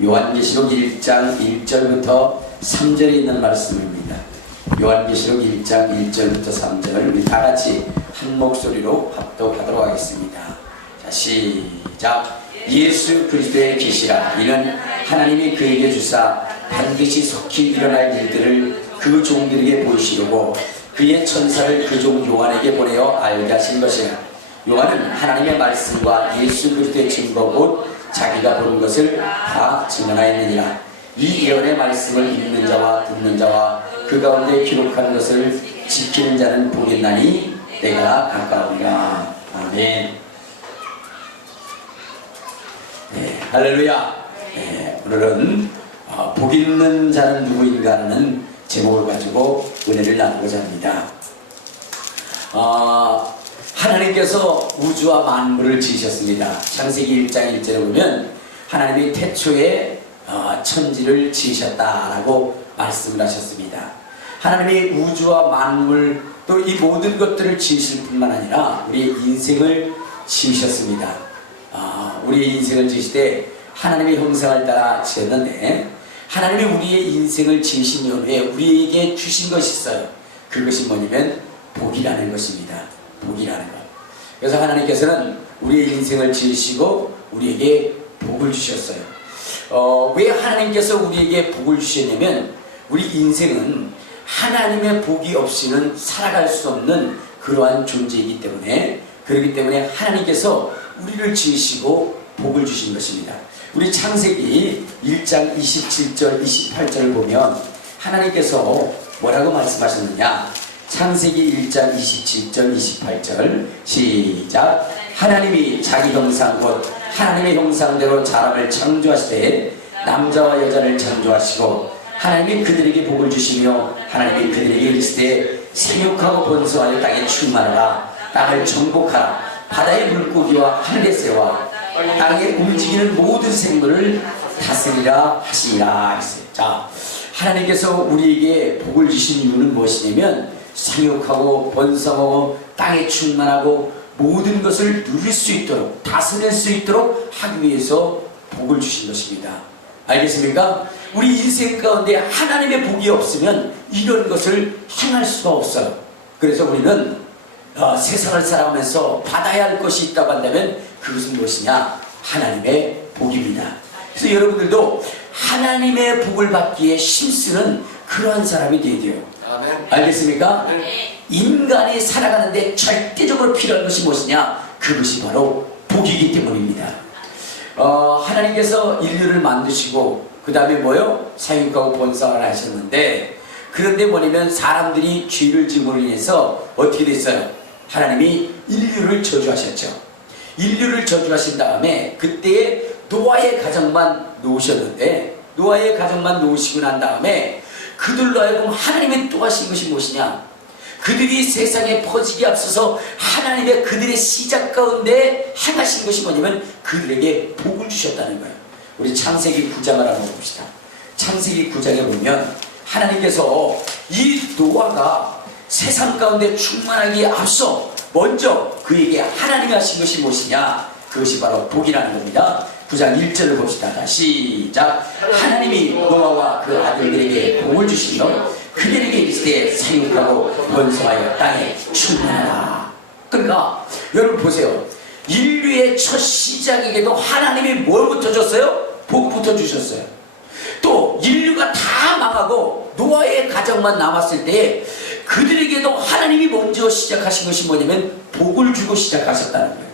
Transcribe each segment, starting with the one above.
요한계시록 1장 1절부터 3절에 있는 말씀입니다. 요한계시록 1장 1절부터 3절 우리 다같이 한 목소리로 합독하도록 하겠습니다. 자, 시작. 예수 그리스도의 계시라. 이는 하나님이 그에게 주사 반드시 속히 일어날 일들을 그 종들에게 보이시려고 그의 천사를 그 종 요한에게 보내어 알게 하신 것이라. 요한은 하나님의 말씀과 예수 그리스도의 증거 곧 자기가 본 것을 다 증언하였느니라. 이 예언의 말씀을 읽는 자와 듣는 자와 그 가운데 기록하는 것을 지키는 자는 복이나니 내가 가까우니라. 아멘. 네, 할렐루야. 네, 오늘은 복 있는 자는 누구인가 하는 제목을 가지고 은혜를 나누고자 합니다. 하나님께서 우주와 만물을 지으셨습니다. 창세기 1장 1절에 보면 하나님이 태초에 천지를 지으셨다라고 말씀을 하셨습니다. 하나님이 우주와 만물 또 이 모든 것들을 지으실 뿐만 아니라 우리의 인생을 지으셨습니다. 우리의 인생을 지으실 때 하나님의 형상을 따라 지었는데 하나님이 우리의 인생을 지으신 이후에 우리에게 주신 것이 있어요. 그것이 뭐냐면 복이라는 것입니다. 복이라는 것. 그래서 하나님께서는 우리의 인생을 지으시고 우리에게 복을 주셨어요. 왜 하나님께서 우리에게 복을 주셨냐면 우리 인생은 하나님의 복이 없이는 살아갈 수 없는 그러한 존재이기 때문에, 그렇기 때문에 하나님께서 우리를 지으시고 복을 주신 것입니다. 우리 창세기 1장 27절 28절을 보면 하나님께서 뭐라고 말씀하셨느냐. 창세기 1장 27절 28절 시작. 하나님이 자기 형상 곧 하나님의 형상대로 사람을 창조하시되 남자와 여자를 창조하시고 하나님이 그들에게 복을 주시며 하나님이 그들에게 이르시되 생육하고 번성하여 땅에 충만하라. 땅을 정복하라. 바다의 물고기와 하늘의 새와 땅에 움직이는 모든 생물을 다스리라 하시니라. 자, 하나님께서 우리에게 복을 주신 이유는 무엇이냐면 생육하고 번성하고 땅에 충만하고 모든 것을 누릴 수 있도록 다스릴 수 있도록 하기 위해서 복을 주신 것입니다. 알겠습니까? 우리 인생 가운데 하나님의 복이 없으면 이런 것을 행할 수가 없어요. 그래서 우리는 세상을 살아가면서 받아야 할 것이 있다고 한다면 그것은 무엇이냐? 하나님의 복입니다. 그래서 여러분들도 하나님의 복을 받기에 힘쓰는 그러한 사람이 되어야 돼요. 알겠습니까? 인간이 살아가는데 절대적으로 필요한 것이 무엇이냐? 그것이 바로 복이기 때문입니다. 하나님께서 인류를 만드시고 그 다음에 뭐요? 생육하고 번성을 하셨는데, 그런데 뭐냐면 사람들이 죄를 지음으로 인해서 어떻게 됐어요? 하나님이 인류를 저주하셨죠. 인류를 저주하신 다음에 그때에 노아의 가정만 놓으셨는데, 노아의 가정만 놓으시고 난 다음에 그들로 하여금 하나님이 또 하신 것이 무엇이냐? 그들이 세상에 퍼지기 앞서서 하나님의 그들의 시작 가운데 행하신 것이 뭐냐면 그들에게 복을 주셨다는 거예요. 우리 창세기 9장을 한번 봅시다. 창세기 9장에 보면 하나님께서 이 노아가 세상 가운데 충만하기에 앞서 먼저 그에게 하나님이 하신 것이 무엇이냐? 그것이 바로 복이라는 겁니다. 9장 1절을 봅시다. 시작. 하나님이 노아와 그 아들들에게 복을 주시며 그들에게 이르시되 생육하고 번성하여 땅에 충만하라. 그러니까 여러분 보세요. 인류의 첫 시작에게도 하나님이 뭘부터 줬어요? 복부터 주셨어요. 또 인류가 다 망하고 노아의 가정만 남았을 때 그들에게도 하나님이 먼저 시작하신 것이 뭐냐면 복을 주고 시작하셨다는 거예요.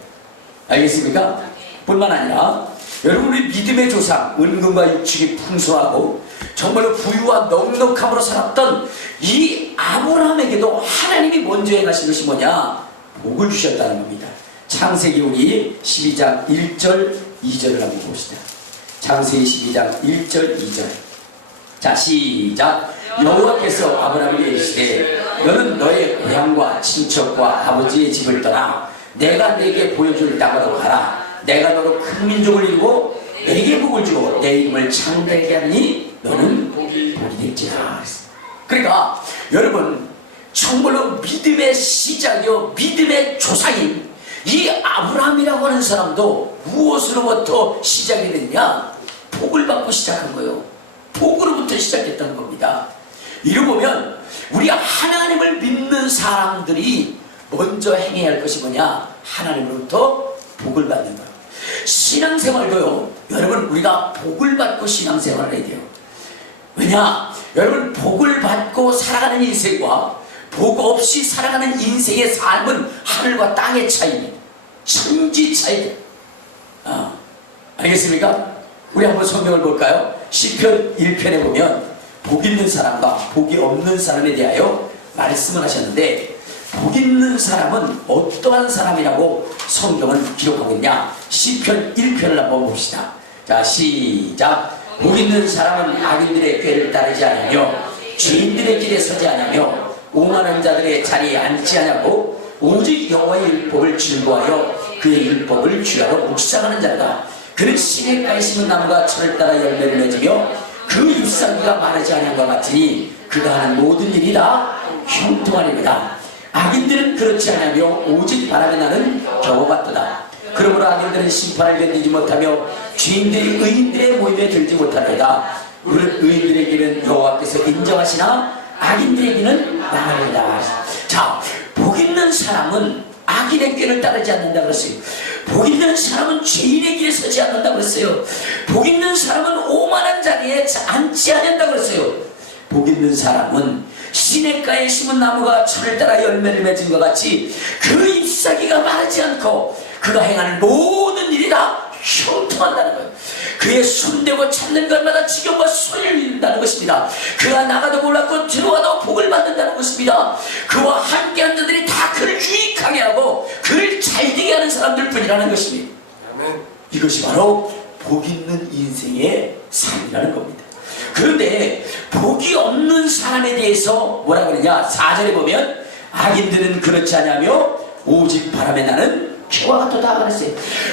알겠습니까? 뿐만 아니라 여러분, 우리 믿음의 조상 은근과 육축이 풍성하고 정말로 부유와 넉넉함으로 살았던 이 아브라함에게도 하나님이 먼저 행하신 것이 뭐냐? 복을 주셨다는 겁니다. 창세기 우리 12장 1절 2절을 한번 봅시다. 창세기 12장 1절 2절. 자, 시작. 여호와께서 아브라함에게 이르시되 너는 너의 고향과 친척과 아버지의 집을 떠나 내가 내게 보여줄 땅으로 가라. 내가 너로 큰 민족을 이루고 내게 복을 주고 내 이름을 창대하게 하니 너는 복이 될지라. 그러니까 여러분, 정말로 믿음의 시작이요 믿음의 조상인 이 아브라함이라고 하는 사람도 무엇으로부터 시작이 됐냐? 복을 받고 시작한 거예요. 복으로부터 시작했던 겁니다. 이루 보면 우리가 하나님을 믿는 사람들이 먼저 행해야 할 것이 뭐냐? 하나님으로부터 복을 받는 거예요. 신앙생활도요, 여러분, 우리가 복을 받고 신앙생활을 해야 돼요. 왜냐? 여러분, 복을 받고 살아가는 인생과 복 없이 살아가는 인생의 삶은 하늘과 땅의 차이입니다. 천지 차이. 알겠습니까? 우리 한번 성경을 볼까요? 시편 1편에 보면 복 있는 사람과 복이 없는 사람에 대하여 말씀을 하셨는데, 복 있는 사람은 어떠한 사람이라고 성경은 기록하고 있냐? 시편 1편을 한번 봅시다. 자, 시작. 복 있는 사람은 악인들의 꾀를 따르지 않으며 죄인들의 길에 서지 않으며 오만한 자들의 자리에 앉지 않고 오직 여호와의 율법을 즐거워하여 그의 율법을 주야로 묵상하는 자다. 그는 시냇가에 심은 나무가 철을 따라 열매를 맺으며 그 잎사귀가 마르지 않은 것 같으니 그가 하는 모든 일이 다 형통하리로다. 악인들은 그렇지 않으며 오직 바람에 나는 겨와 같도다. 그러므로 악인들은 심판을 견디지 못하며 죄인들이 의인들의 모임에 들지 못하리로다. 의인들의 길은 여호와께서 인정하시나 악인들의 길은 망하리로다. 자, 복 있는 사람은 악인의 꾀를 따르지 않는다 그랬어요. 복 있는 사람은 죄인의 길에 서지 않는다 그랬어요. 복 있는 사람은 오만한 자리에 앉지 않는다 그랬어요. 복 있는 사람은 시냇가에 심은 나무가 철을 따라 열매를 맺은 것 같이 그 잎사귀가 마르지 않고 그가 행하는 모든 일이 다 형통한다는 거예요. 그의 손대고 찾는 것마다 지경과 손을 이룬다는 것입니다. 그가 나가도 몰랐고 들어와도 복을 받는다는 것입니다. 그와 함께한 자들이 다 그를 유익하게 하고 그를 잘되게 하는 사람들 뿐이라는 것입니다. 이것이 바로 복 있는 인생의 삶이라는 겁니다. 그런데 복이 없는 사람에 대해서 뭐라 그러냐? 4절에 보면 악인들은 그렇지 않으며 오직 바람에 나는 겨와 같도다 그랬어요.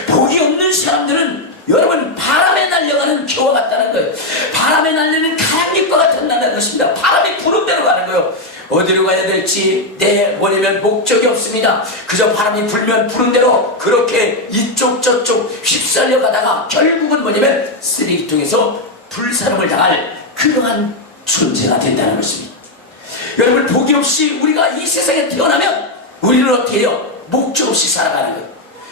복이 없는 사람들은 여러분 바람에 날려가는 겨와 같다는 거예요. 바람에 날리는 가양잎과 같다는 것입니다. 바람이 부는 대로 가는 거예요. 어디로 가야 될지 뭐냐면 목적이 없습니다. 그저 바람이 불면 부는 대로 그렇게 이쪽 저쪽 휩쓸려 가다가 결국은 뭐냐면 쓰레기통에서 불사름을 당할 그러한 존재가 된다는 것입니다. 여러분, 복이 없이 우리가 이 세상에 태어나면 우리는 어떻게 해요? 목적 없이 살아가는 거예요.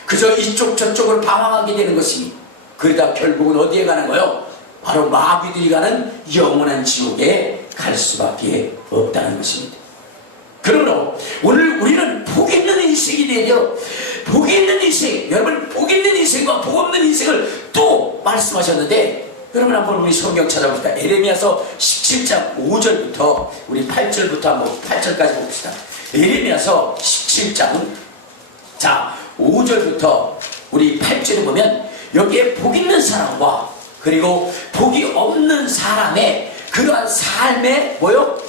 그저 이쪽 저쪽을 방황하게 되는 것입니다. 그러다 결국은 어디에 가는 거예요? 바로 마귀들이 가는 영원한 지옥에 갈 수밖에 없다는 것입니다. 그러므로 오늘 우리는 복 있는 인생이 되려 복 있는 인생, 여러분 복 있는 인생과 복 없는 인생을 또 말씀하셨는데, 여러분 한번 우리 성경 찾아봅시다. 에레미야서 17장 5절부터 우리 8절부터 한번 8절까지 봅시다. 에레미야서 17장 자 5절부터 우리 8절에 보면 여기에 복 있는 사람과 그리고 복이 없는 사람의 그러한 삶의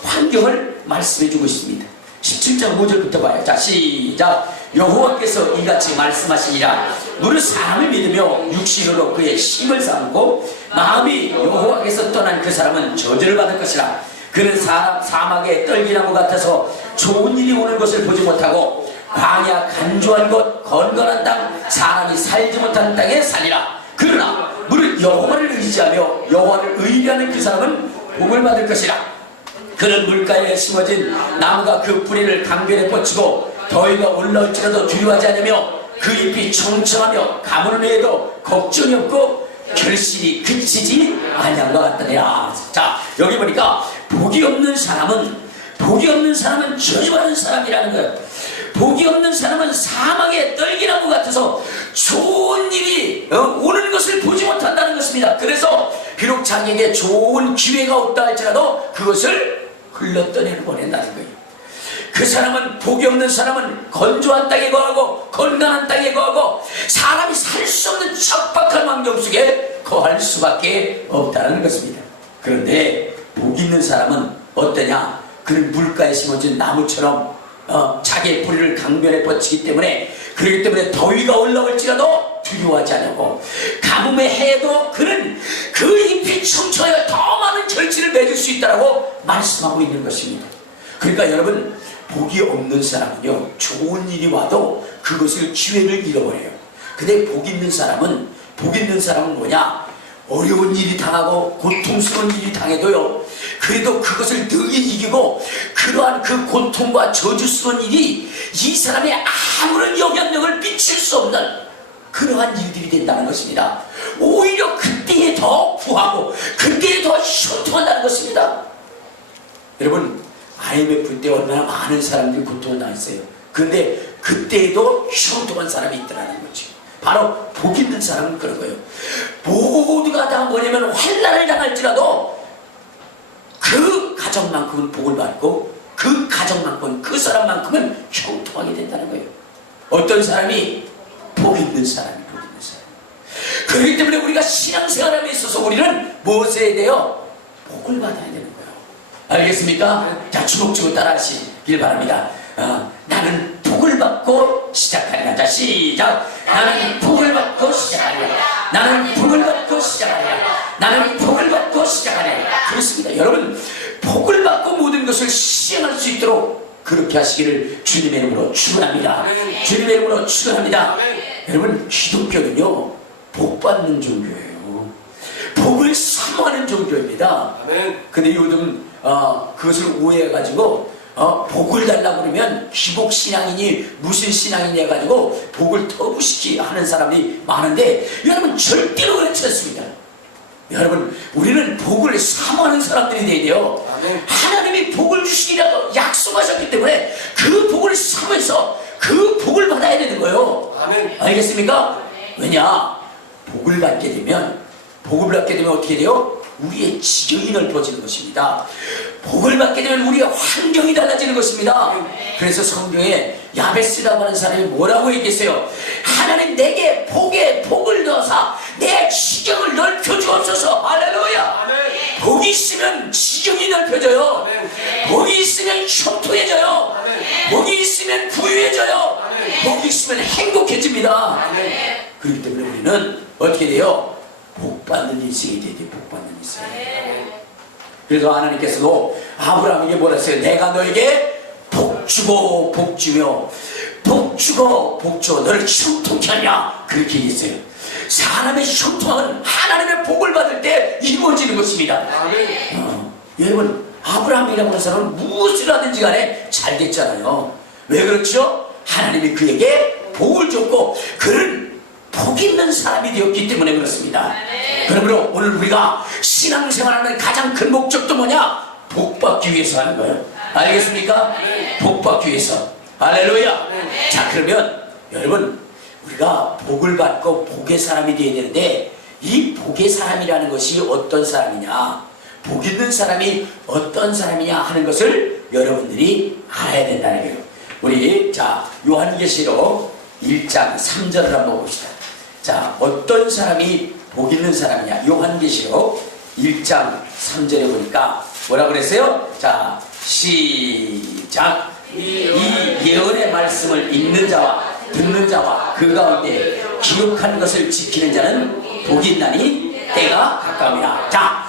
환경을 말씀해 주고 있습니다. 17장 5절부터 봐요. 자, 시작. 여호와께서 이같이 말씀하시니라. 너는 사람을 믿으며 육신으로 그의 힘을 삼고 마음이 여호와께서 떠난 그 사람은 저주를 받을 것이라. 그는 사막의 떨기나무 같아서 좋은 일이 오는 것을 보지 못하고 광야 간조한 곳 건건한 땅 사람이 살지 못하는 땅에 살리라. 그러나 무릇 여호와를 의지하며 여호와를 의뢰하는 그 사람은 복을 받을 것이라. 그는 물가에 심어진 나무가 그 뿌리를 강변에 뻗치고 더위가 올라올지라도 두려워하지 않으며 그 잎이 청청하며 가무는 해도 걱정이 없고 결실이 그치지 아니한 것 같더니라. 자, 여기 보니까 복이 없는 사람은 저주받은 사람이라는 거예요. 복이 없는 사람은 사막의 떨기나무 같아서 좋은 일이 오는 것을 보지 못한다는 것입니다. 그래서 비록 자기에게 좋은 기회가 없다 할지라도 그것을 흘러떠내려 보낸다는 거예요. 그 사람은, 복이 없는 사람은 건조한 땅에 거하고 건강한 땅에 거하고 사람이 살 수 없는 척박한 환경 속에 거할 수밖에 없다는 것입니다. 그런데 복 있는 사람은 어떠냐? 그는 물가에 심어진 나무처럼 자기의 뿌리를 강변에 뻗치기 때문에, 그렇기 때문에 더위가 올라올지라도 두려워하지 않고 가뭄의 해에도 그는 그 잎이 청청하여 더 많은 결실을 맺을 수 있다고 말씀하고 있는 것입니다. 그러니까 여러분, 복이 없는 사람은요, 좋은 일이 와도 그것을 기회를 잃어버려요. 근데 복 있는 사람은 뭐냐? 어려운 일이 당하고 고통스러운 일이 당해도요, 그래도 그것을 능히 이기고 그러한 그 고통과 저주스러운 일이 이 사람의 아무런 영향력을 미칠 수 없는 그러한 일들이 된다는 것입니다. 오히려 그때에 더 구하고 그때에 더 효통한다는 것입니다. 여러분, IMF 때 얼마나 많은 사람들이 고통을 당했어요. 그런데 그때에도 효통한 사람이 있더라는 거죠. 바로 복 있는 사람은 그런 거예요. 모두가 다 뭐냐면 환난을 당할지라도 그 가정만큼은 복을 받고 그 가정만큼은, 그 사람만큼은 형통하게 된다는 거예요. 어떤 사람이? 복 있는 사람이 복 있는 사람. 그렇기 때문에 우리가 신앙생활에 있어서 우리는 무엇을 해야 돼요? 복을 받아야 되는 거예요. 알겠습니까? 자, 주목적으로 따라 하시길 바랍니다. 나는 복을 받고 시작하리라. 자, 시작. 나는 복을 받고 시작하리라. 나는 복을 받고 시작하리라. 나는 복을 받고 시작하리라. 그렇습니다. 여러분, 복을 받고 모든 것을 시행할 수 있도록 그렇게 하시기를 주님의 이름으로 축원합니다. 주님의 이름으로 축원합니다. 여러분, 기독교는요, 복 받는 종교예요. 복을 사모하는 종교입니다. 근데 요즘 그것을 오해해가지고 복을 달라고 그러면 기복신앙이니 무슨 신앙이니 해가지고 복을 터부시키 하는 사람이 많은데, 여러분 절대로 그렇지 않습니다. 여러분, 우리는 복을 사모하는 사람들이 돼야 돼요. 하나님이 복을 주시기라고 약속하셨기 때문에 그 복을 사모해서 그 복을 받아야 되는 거예요. 알겠습니까? 왜냐? 복을 받게 되면 어떻게 돼요? 우리의 지경이 넓어지는 것입니다. 복을 받게 되면 우리의 환경이 달라지는 것입니다. 그래서 성경에 야베스라고 하는 사람이 뭐라고 얘기했어요? 하나님 내게 복을 넣어서 내 지경을 넓혀주옵소서. 할렐루야. 복이 있으면 지경이 넓혀져요. 복이 있으면 형통해져요. 복이 있으면 부유해져요. 복이 있으면 행복해집니다. 그렇기 때문에 우리는 어떻게 돼요? 복받는 인생이 돼야 돼요. 복받는 인생. 그래서 하나님께서도 아브라함에게 뭐라 했어요? 내가 너에게 복주고 복주며 복주고 복주어 너를 형통케 하냐, 그렇게 얘기했어요. 사람의 형통은 하나님의 복을 받을 때 이루어지는 것입니다. 여러분, 아브라함이라고 하는 사람은 무엇을 하든지 간에 잘 됐잖아요. 왜 그렇죠? 하나님이 그에게 복을 줬고 그는 복 있는 사람이 되었기 때문에 그렇습니다. 그러므로 오늘 우리가 신앙생활하는 가장 큰 목적도 뭐냐? 복 받기 위해서 하는 거예요. 알겠습니까? 복 받기 위해서. 할렐루야. 자, 그러면 여러분, 우리가 복을 받고 복의 사람이 되어야 되는데, 이 복의 사람이라는 것이 어떤 사람이냐, 복 있는 사람이 어떤 사람이냐 하는 것을 여러분들이 알아야 된다는 거예요. 우리 자, 요한계시록 1장 3절을 한번 봅시다. 자, 어떤 사람이 복 있는 사람이냐? 요한계시록 1장 3절에 보니까 뭐라 그랬어요? 자, 시작. 이 예언의 말씀을 읽는 자와 듣는 자와 그 가운데 기록한 것을 지키는 자는 복이 있나니 때가 가까우니라. 자,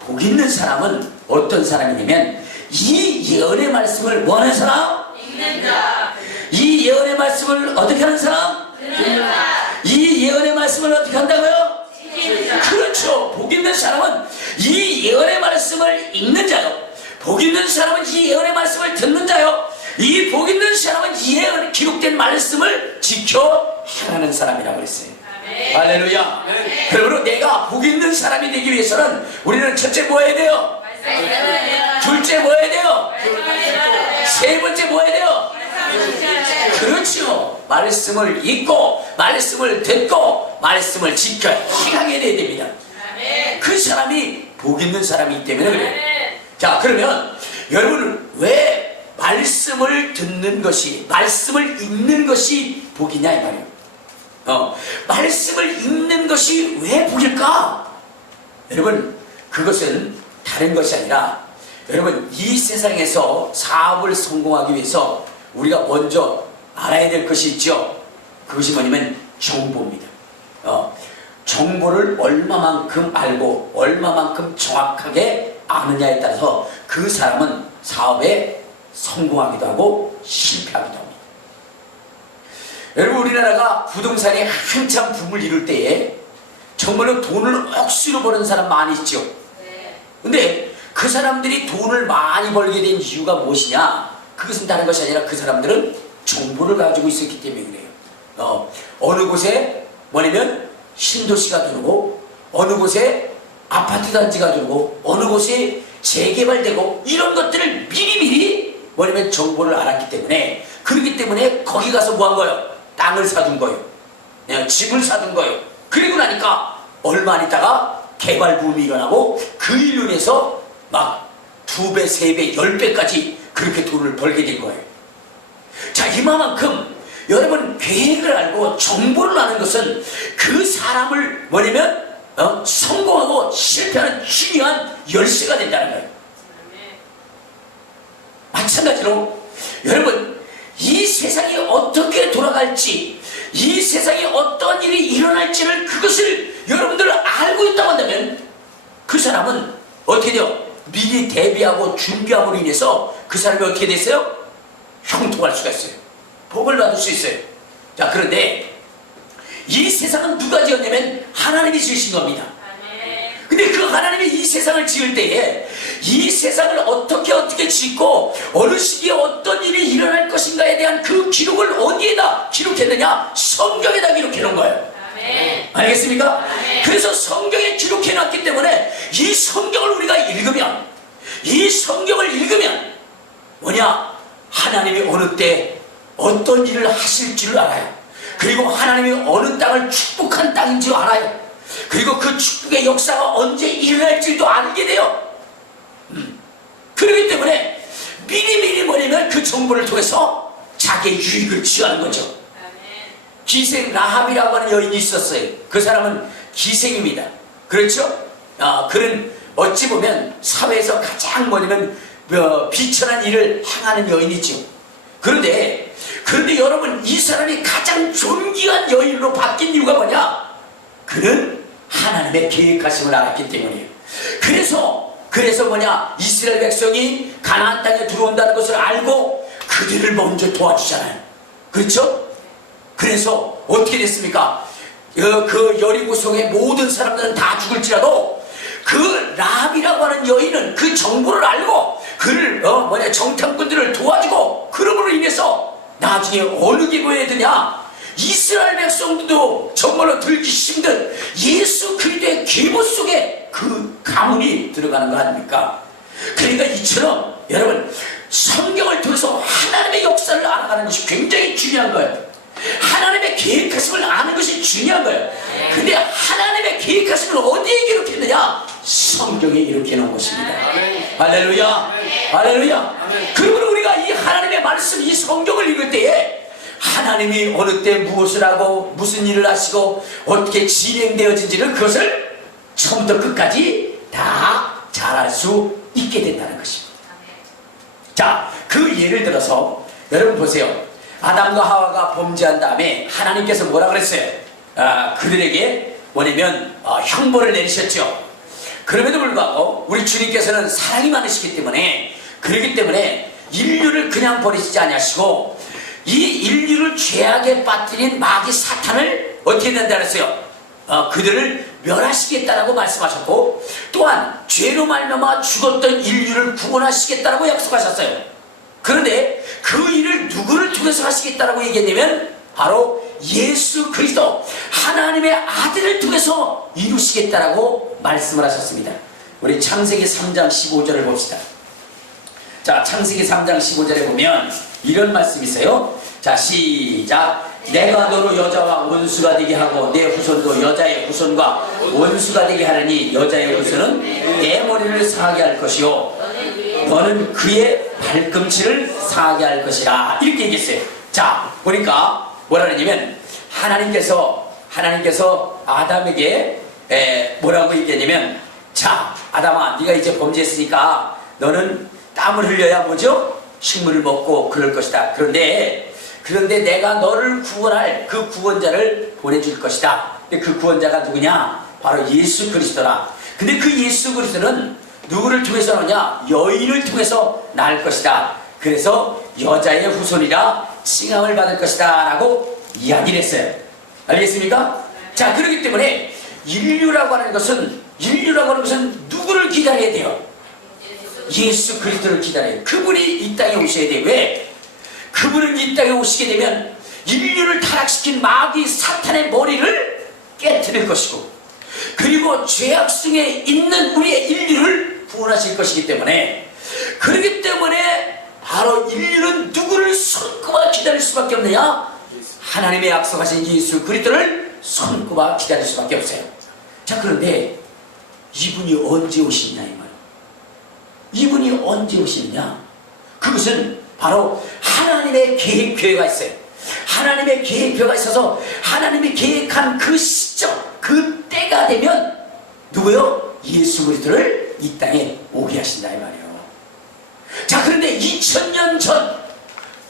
복 있는 사람은 어떤 사람이냐면 이 예언의 말씀을 뭐 하는 사람? 읽는 자. 이 예언의 말씀을 어떻게 하는 사람? 듣는 자. 이 예언의 말씀을 어떻게 한다고요? 지키는 자. 그렇죠. 복 있는 사람은 이 예언의 말씀을 읽는 자요. 복 있는 사람은 이 예언의 말씀을 듣는 자요. 이 복 있는 사람은 이 예언에 기록된 말씀을 지켜 행하는 사람이라고 했어요. 할렐루야. 그러므로 내가 복 있는 사람이 되기 위해서는 우리는 첫째 뭐 해야 돼요? 둘째 뭐 해야 돼요? 세 번째 뭐 해야 돼요? 그렇죠. 말씀을 읽고 말씀을 듣고 말씀을 지켜 행하게 돼야 됩니다. 그 사람이 복 있는 사람이기 때문에 그래요. 자, 그러면 여러분은 왜 말씀을 듣는 것이, 말씀을 읽는 것이 복이냐 이 말이에요. 말씀을 읽는 것이 왜 복일까? 여러분, 그것은 다른 것이 아니라, 여러분, 이 세상에서 사업을 성공하기 위해서 우리가 먼저 알아야 될 것이 있죠. 그것이 뭐냐면 정보입니다. 정보를 얼마만큼 알고 얼마만큼 정확하게 아느냐에 따라서 그 사람은 사업에 성공하기도 하고 실패하기도 합니다. 여러분, 우리나라가 부동산이 한참 붐을 이룰 때에 정말로 돈을 억수로 버는 사람 많이 있죠. 근데 그 사람들이 돈을 많이 벌게 된 이유가 무엇이냐? 그것은 다른 것이 아니라 그 사람들은 정보를 가지고 있었기 때문에 그래요. 어느 곳에 뭐냐면 신도시가 들어오고, 어느 곳에 아파트 단지가 들어오고, 어느 곳에 재개발되고, 이런 것들을 미리미리 뭐냐면 정보를 알았기 때문에, 그렇기 때문에 거기 가서 뭐 한 거예요? 땅을 사둔 거예요. 집을 사둔 거예요. 그리고 나니까 얼마 안 있다가 개발 붐이 일어나고, 그 일로 인해서 막 2배, 3배, 10배까지 그렇게 돈을 벌게 된 거예요. 자, 이만큼 여러분 계획을 알고 정보를 아는 것은 그 사람을 뭐냐면 성공하고 실패하는 중요한 열쇠가 된다는 거예요. 마찬가지로 여러분, 이 세상이 어떻게 돌아갈지, 이 세상에 어떤 일이 일어날지를, 그것을 여러분들 알고 있다고 한다면 그 사람은 어떻게 돼요? 미리 대비하고 준비함으로 인해서 그 사람이 어떻게 됐어요? 형통할 수가 있어요. 복을 받을 수 있어요. 자, 그런데 이 세상은 누가 지었냐면 하나님이 지으신 겁니다. 근데 그 하나님이 이 세상을 지을 때에 이 세상을 어떻게 짓고 어느 시기에 어떤 일이 일어날 것인가에 대한 그 기록을 어디에다 기록했느냐? 성경에다 기록해 놓은 거예요. 알겠습니까? 그래서 성경에 기록해 놨기 때문에 이 성경을 우리가 읽으면, 이 성경을 읽으면 뭐냐? 하나님이 어느 때 어떤 일을 하실 줄을 알아요. 그리고 하나님이 어느 땅을 축복한 땅인 줄 알아요. 그리고 그 축복의 역사가 언제 일어날 줄도 알게 돼요. 그렇기 때문에 미리미리 뭐냐면 그 정보를 통해서 자기의 유익을 취하는 거죠. 기생 라합이라고 하는 여인이 있었어요. 그 사람은 기생입니다. 그렇죠? 그는 어찌 보면 사회에서 가장 뭐냐면 비천한 일을 행하는 여인이죠. 그런데 여러분, 이 사람이 가장 존귀한 여인으로 바뀐 이유가 뭐냐? 그는 하나님의 계획하심을 알았기 때문이에요. 그래서 뭐냐? 이스라엘 백성이 가나안 땅에 들어온다는 것을 알고 그들을 먼저 도와주잖아요. 그렇죠? 그래서 어떻게 됐습니까? 그 여리고 성의 모든 사람들은 다 죽을지라도 그 라합이라고 하는 여인은 그 정보를 알고 그를 정탐꾼들을 도와주고, 그러므로 인해서 나중에 어느 계보에 드냐? 이스라엘 백성들도 정말로 들기 힘든 예수 그리스도의 계보 속에 그 가문이 들어가는 거 아닙니까? 그러니까 이처럼 여러분, 성경을 통해서 하나님의 역사를 알아가는 것이 굉장히 중요한 거예요. 하나님의 계획하심을 아는 것이 중요한 거예요. 근데 하나님의 계획하심을 어디에 기록했느냐? 성경에 기록해 놓은 것입니다. 할렐루야, 할렐루야. 그러므로 우리가 이 하나님의 말씀, 이 성경을 읽을 때에 하나님이 어느 때 무엇을 하고 무슨 일을 하시고 어떻게 진행되어진지를, 그것을 처음부터 끝까지 다 잘 알 수 있게 된다는 것입니다. 자, 그 예를 들어서 여러분 보세요. 아담과 하와가 범죄한 다음에 하나님께서 뭐라 그랬어요? 그들에게 뭐냐면 형벌을 내리셨죠. 그럼에도 불구하고 우리 주님께서는 사랑이 많으시기 때문에, 그렇기 때문에 인류를 그냥 버리시지 아니하시고 이 인류를 죄악에 빠뜨린 마귀 사탄을 어떻게 된다 그랬어요? 그들을 멸하시겠다라고 말씀하셨고, 또한 죄로 말미암아 죽었던 인류를 구원하시겠다라고 약속하셨어요. 그런데 그 일을 누구를 통해서 하시겠다라고 얘기했냐면 바로 예수 그리스도, 하나님의 아들을 통해서 이루시겠다라고 말씀을 하셨습니다. 우리 창세기 3장 15절을 봅시다. 자, 창세기 3장 15절에 보면 이런 말씀이 있어요. 자, 시작. 내가 너로 여자와 원수가 되게 하고 내 후손도 여자의 후손과 원수가 되게 하느니 여자의 후손은 내 머리를 상하게 할 것이요 너는 그의 발꿈치를 상하게 할 것이라, 이렇게 얘기했어요. 자, 보니까 뭐라 그러냐면 하나님께서 아담에게 뭐라고 얘기했냐면, 자, 아담아, 네가 이제 범죄했으니까 너는 땀을 흘려야 뭐죠? 식물을 먹고 그럴 것이다. 그런데 내가 너를 구원할 그 구원자를 보내줄 것이다. 그 구원자가 누구냐? 바로 예수 그리스도라. 근데 그 예수 그리스도는 누구를 통해서 나오냐? 여인을 통해서 날 것이다. 그래서 여자의 후손이라 칭함을 받을 것이다 라고 이야기를 했어요. 알겠습니까? 자, 그렇기 때문에 인류라고 하는 것은 누구를 기다려야 돼요? 예수 그리스도를 기다려요. 그분이 이 땅에 오셔야 돼요. 왜? 그분은 이 땅에 오시게 되면 인류를 타락시킨 마귀 사탄의 머리를 깨트릴 것이고, 그리고 죄악 중에 있는 우리의 인류를 구원하실 것이기 때문에, 그렇기 때문에 바로 인류는 누구를 손꼽아 기다릴 수밖에 없느냐? 하나님의 약속하신 예수 그리스도를 손꼽아 기다릴 수밖에 없어요. 자, 그런데 이분이 언제 오시느냐 이 말이에요. 이분이 언제 오시느냐? 그것은 바로 하나님의 계획표가 있어요. 하나님의 계획표가 있어서 하나님이 계획한 그 시점, 그 때가 되면 누구요? 예수 그리스도를 이 땅에 오게 하신다 이 말이에요. 자, 그런데 2000년 전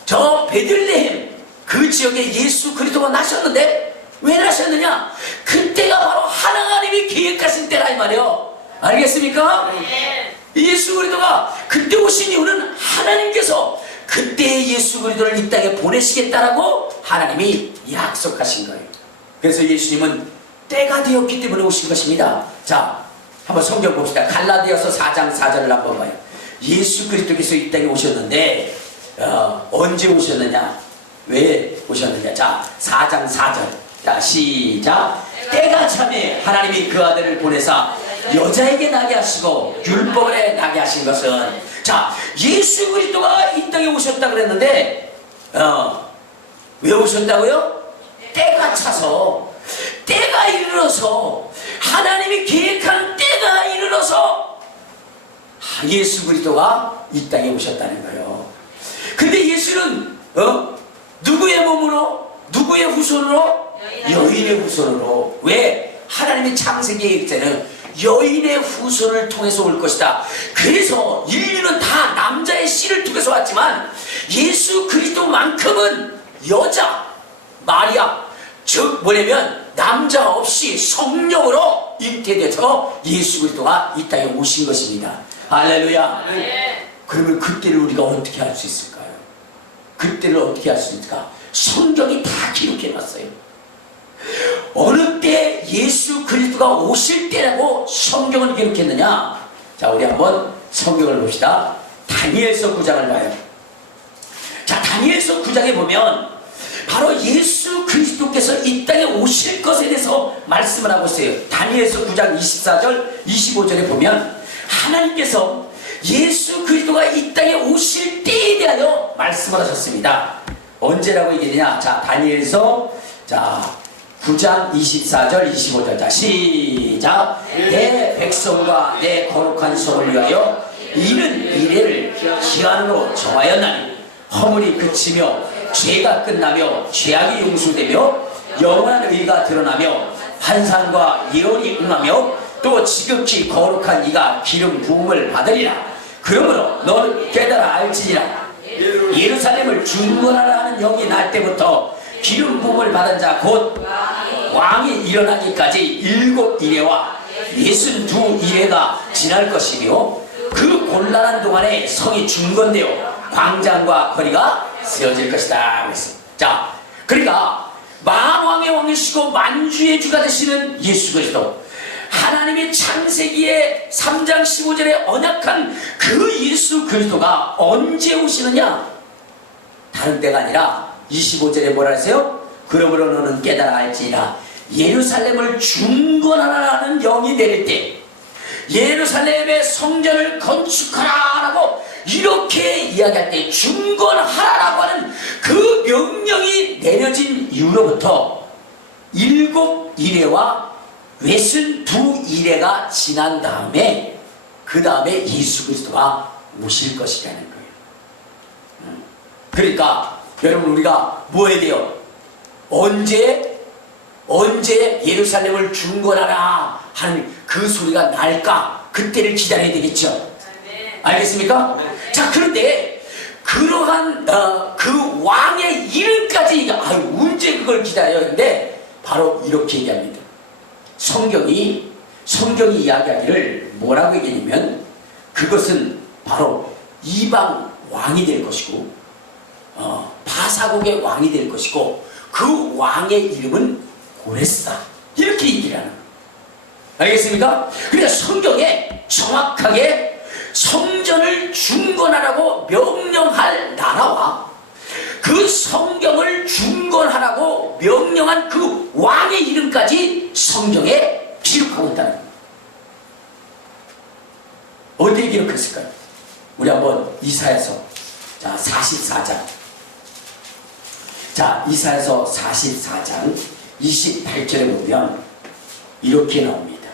저 베들레헴 그 지역에 예수 그리스도가 나셨는데 왜 나셨느냐? 그때가 바로 하나님이 계획하신 때라 이 말이에요. 알겠습니까? 예수 그리스도가 그때 오신 이유는 하나님께서 그때 예수 그리스도를 이 땅에 보내시겠다라고 하나님이 약속하신 거예요. 그래서 예수님은 때가 되었기 때문에 오신 것입니다. 자, 한번 성경 봅시다. 갈라디아서 4장 4절을 한번 봐요. 예수 그리스도께서 이 땅에 오셨는데 언제 오셨느냐? 왜 오셨느냐? 자, 4장 4절. 자, 시작. 때가 참에 하나님이 그 아들을 보내사 여자에게 나게 하시고 율법에 나게 하신 것은, 자, 예수 그리스도가 이 땅에 오셨다 그랬는데 왜 오셨다고요? 때가 차서, 때가 이르러서, 하나님이 계획한 때가 이르러서 예수 그리스도가 이 땅에 오셨다는 거예요. 근데 예수는 누구의 몸으로, 누구의 후손으로? 여인의 후손으로. 왜? 하나님의 창세기 계획자는 여인의 후손을 통해서 올 것이다. 그래서 인류는 다 남자의 씨를 통해서 왔지만 예수 그리스도만큼은 여자 마리아, 즉 뭐냐면 남자 없이 성령으로 잉태돼서 예수 그리스도가 이 땅에 오신 것입니다. 할렐루야. 그러면 그때를 우리가 어떻게 할 수 있을까요? 그때를 어떻게 할 수 있을까? 성경이 다 기록해놨어요. 어느 때 예수 그리스도가 오실 때라고 성경을 기록했느냐? 자, 우리 한번 성경을 봅시다. 다니엘서 9장을 봐요. 자, 다니엘서 9장에 보면 바로 예수 그리스도께서 이 땅에 오실 것에 대해서 말씀을 하고 있어요. 다니엘서 9장 24절 25절에 보면 하나님께서 예수 그리스도가 이 땅에 오실 때에 대하여 말씀을 하셨습니다. 언제라고 얘기되냐? 자, 다니엘서 9장 24절 25절. 자, 시작. 내 백성과 내 거룩한 손을 위하여 이는 이래를 기한으로 정하였나니 허물이 그치며 죄가 끝나며 죄악이 용서되며 영원한 의가 드러나며 환상과 예언이 응하며 또 지극히 거룩한 이가 기름 부음을 받으리라. 그러므로 너는 깨달아 알지니라. 예루살렘을 중건하라 하는 영이 날 때부터 기름 부음을 받은 자 곧 왕이 일어나기까지 7이래와 62이래가 지날 것이며 그 곤란한 동안에 성이 중건되어 광장과 거리가 세워질 것이다. 자, 그러니까 만왕의 왕이시고 만주의 주가 되시는 예수 그리스도, 하나님의 창세기의 3장 15절에 언약한 그 예수 그리스도가 언제 오시느냐? 다른 때가 아니라 25절에 뭐라 하세요? 그러므로 너는 깨달아 알지니라. 예루살렘을 중건하라는 영이 내릴 때, 예루살렘의 성전을 건축하라라고 이렇게 이야기할 때 중건하라라고 하는 그 명령이 내려진 이후로부터 7이래와 62이래가 지난 다음에 그 다음에 예수 그리스도가 오실 것이라는 거예요. 그러니까 여러분, 우리가 뭐 해야 돼요? 언제 예루살렘을 중건하라 하는 그 소리가 날까? 그때를 기다려야 되겠죠. 알겠습니까? 자, 그런데 그러한 그 왕의 이름까지 언제 그걸 기다려야 하는데 바로 이렇게 얘기합니다. 성경이 이야기하기를 뭐라고 얘기하냐면 그것은 바로 이방 왕이 될 것이고 바사국의 왕이 될 것이고 그 왕의 이름은 고레스다, 이렇게 얘기를 하는 거예요. 알겠습니까? 그러니까 성경에 정확하게 성전을 중건하라고 명령할 나라와 그 성경을 중건하라고 명령한 그 왕의 이름까지 성경에 기록하고 있다는 겁니다. 어디에 기록했을까요? 우리 한번 이사야서 44장. 자, 이사야서 44장 28절에 보면 이렇게 나옵니다.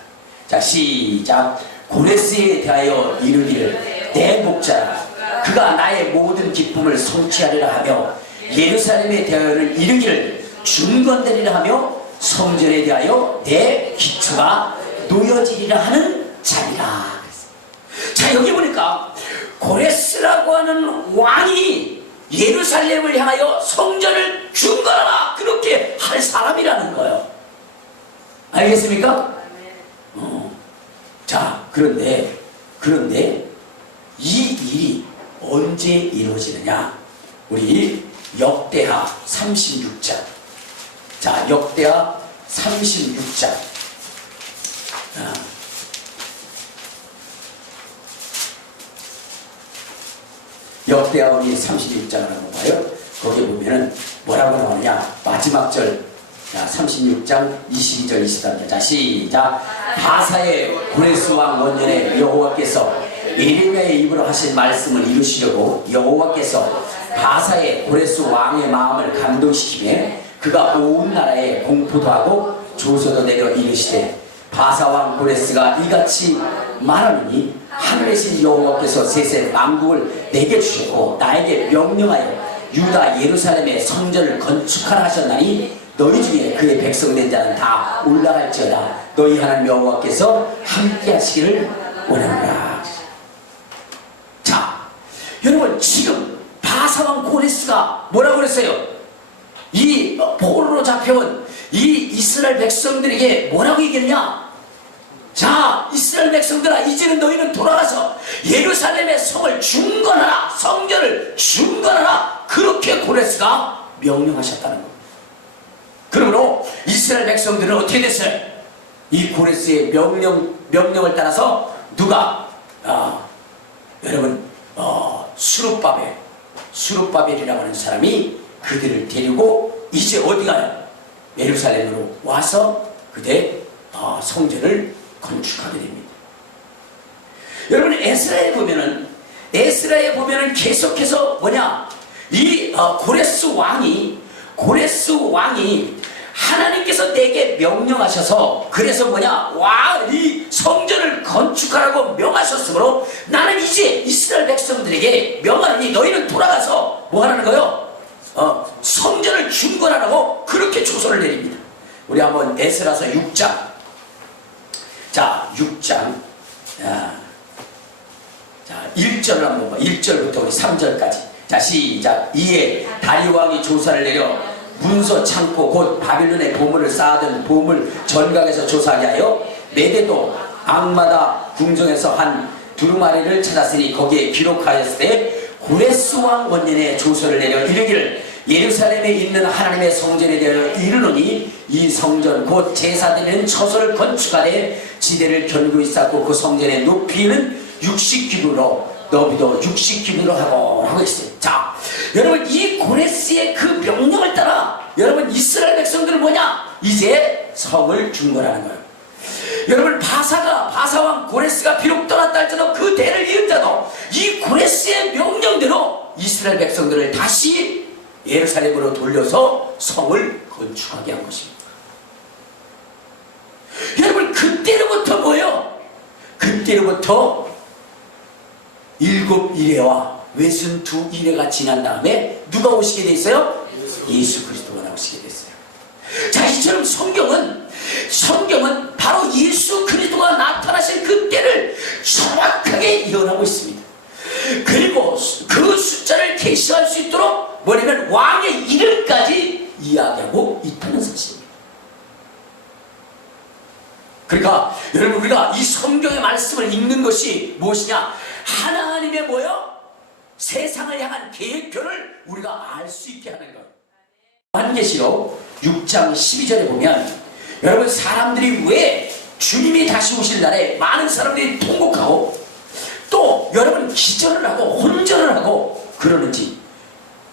자, 시작. 고레스에 대하여 이르기를 내 목자라 그가 나의 모든 기쁨을 성취하리라 하며 예루살렘에 대하여는 이르기를 중건되리라 하며 성전에 대하여 내 기초가 놓여지리라 하는 자리라. 자, 여기 보니까 고레스라고 하는 왕이 예루살렘을 향하여 성전을 중건하라 그렇게 할 사람이라는 거예요. 알겠습니까? 자, 그런데 이 일이 언제 이루어지느냐? 우리 역대하 36장. 자, 역대하 36장. 역대하 우리 36장을 한번 봐요. 거기 보면은 뭐라고 나오느냐? 마지막 절. 자, 36장 22절 23절. 자, 시작. 바사의 고레스 왕 원년에 여호와께서 예레미야의 입으로 하신 말씀을 이루시려고 여호와께서 바사의 고레스 왕의 마음을 감동시키며 그가 온 나라에 공포도 하고 조서도 내려 이르시되 바사 왕 고레스가 이같이 말하느니 하늘에 신 여호와께서 셋의 만국을 내게 주셨고 나에게 명령하여 유다 예루살렘의 성전을 건축하라 하셨나니 너희 중에 그의 백성된 자는 다 올라갈지어다. 너희 하나님 여호와께서 함께 하시기를 원합니다. 자, 여러분 지금 바사왕 고레스가 뭐라고 그랬어요? 이 포로로 잡혀온 이 이스라엘 백성들에게 뭐라고 얘기했냐? 자, 이스라엘 백성들아, 이제는 너희는 돌아가서 예루살렘의 성을 중건하라, 성전을 중건하라, 그렇게 고레스가 명령하셨다는 겁니다. 그러므로 이스라엘 백성들은 어떻게 됐어요? 이 고레스의 명령을 따라서 누가 여러분 수룹바벨이라고 하는 사람이 그들을 데리고 이제 어디 가요? 예루살렘으로 와서 그대 성전을 건축하게 됩니다. 여러분 에스라에 보면은 계속해서 뭐냐? 이 고레스 왕이 하나님께서 내게 명령하셔서 그래서 뭐냐? 이 성전을 건축하라고 명하셨으므로 나는 이제 이스라엘 백성들에게 명하노니 너희는 돌아가서 뭐 하라는 거요? 성전을 중건하라고 그렇게 조서를 내립니다. 우리 한번 에스라서 6장. 자, 6장. 자, 1절을 한번 봐. 1절부터 우리 3절까지. 자, 시작. 이에 다리오 왕이 조사를 내려 문서 창고 곧 바빌론의 보물을 쌓아둔 보물 전각에서 조사하게 하여 메대도 악마다 궁정에서 한 두루마리를 찾았으니 거기에 기록하였을 때 고레스 왕 원년에 조서를 내려 이르기를 예루살렘에 있는 하나님의 성전에 대하여 이르노니 이 성전 곧 제사드리는 처소를 건축하되 지대를 견고 있었고 그 성전의 높이는 60규빗로 너비도 60규빗로 하고 있어요. 자, 여러분 이 고레스의 그 명령을 따라 여러분 이스라엘 백성들은 뭐냐? 이제 성을 중건하는 거예요. 여러분 바사왕 고레스가 비록 떠났다 할지라도 그 대를 이은 자도 이 고레스의 명령대로 이스라엘 백성들을 다시 예루살렘으로 돌려서 성을 건축하게 한 것입니다. 여러분 그때로부터 뭐예요? 그때로부터 7이레와 외순 2이레가 지난 다음에 누가 오시게 돼 있어요? 예수 그리스도가 나오시게 됐어요. 자, 이처럼 성경은 바로 예수 그리스도가 나타나신 그때를 정확하게 예언하고 있습니다. 그리고 그 숫자를 계시할 수 있도록 뭐냐면 왕의 이름까지 이야기하고 있다는 사실입니다. 그러니까 여러분 우리가 이 성경의 말씀을 읽는 것이 무엇이냐? 하나님의 뭐요? 세상을 향한 계획표를 우리가 알 수 있게 하는 것. 요한계시록 6장 12절에 보면 여러분 사람들이 왜 주님이 다시 오실 날에 많은 사람들이 통곡하고 또 여러분 기절을 하고 혼전을 하고 그러는지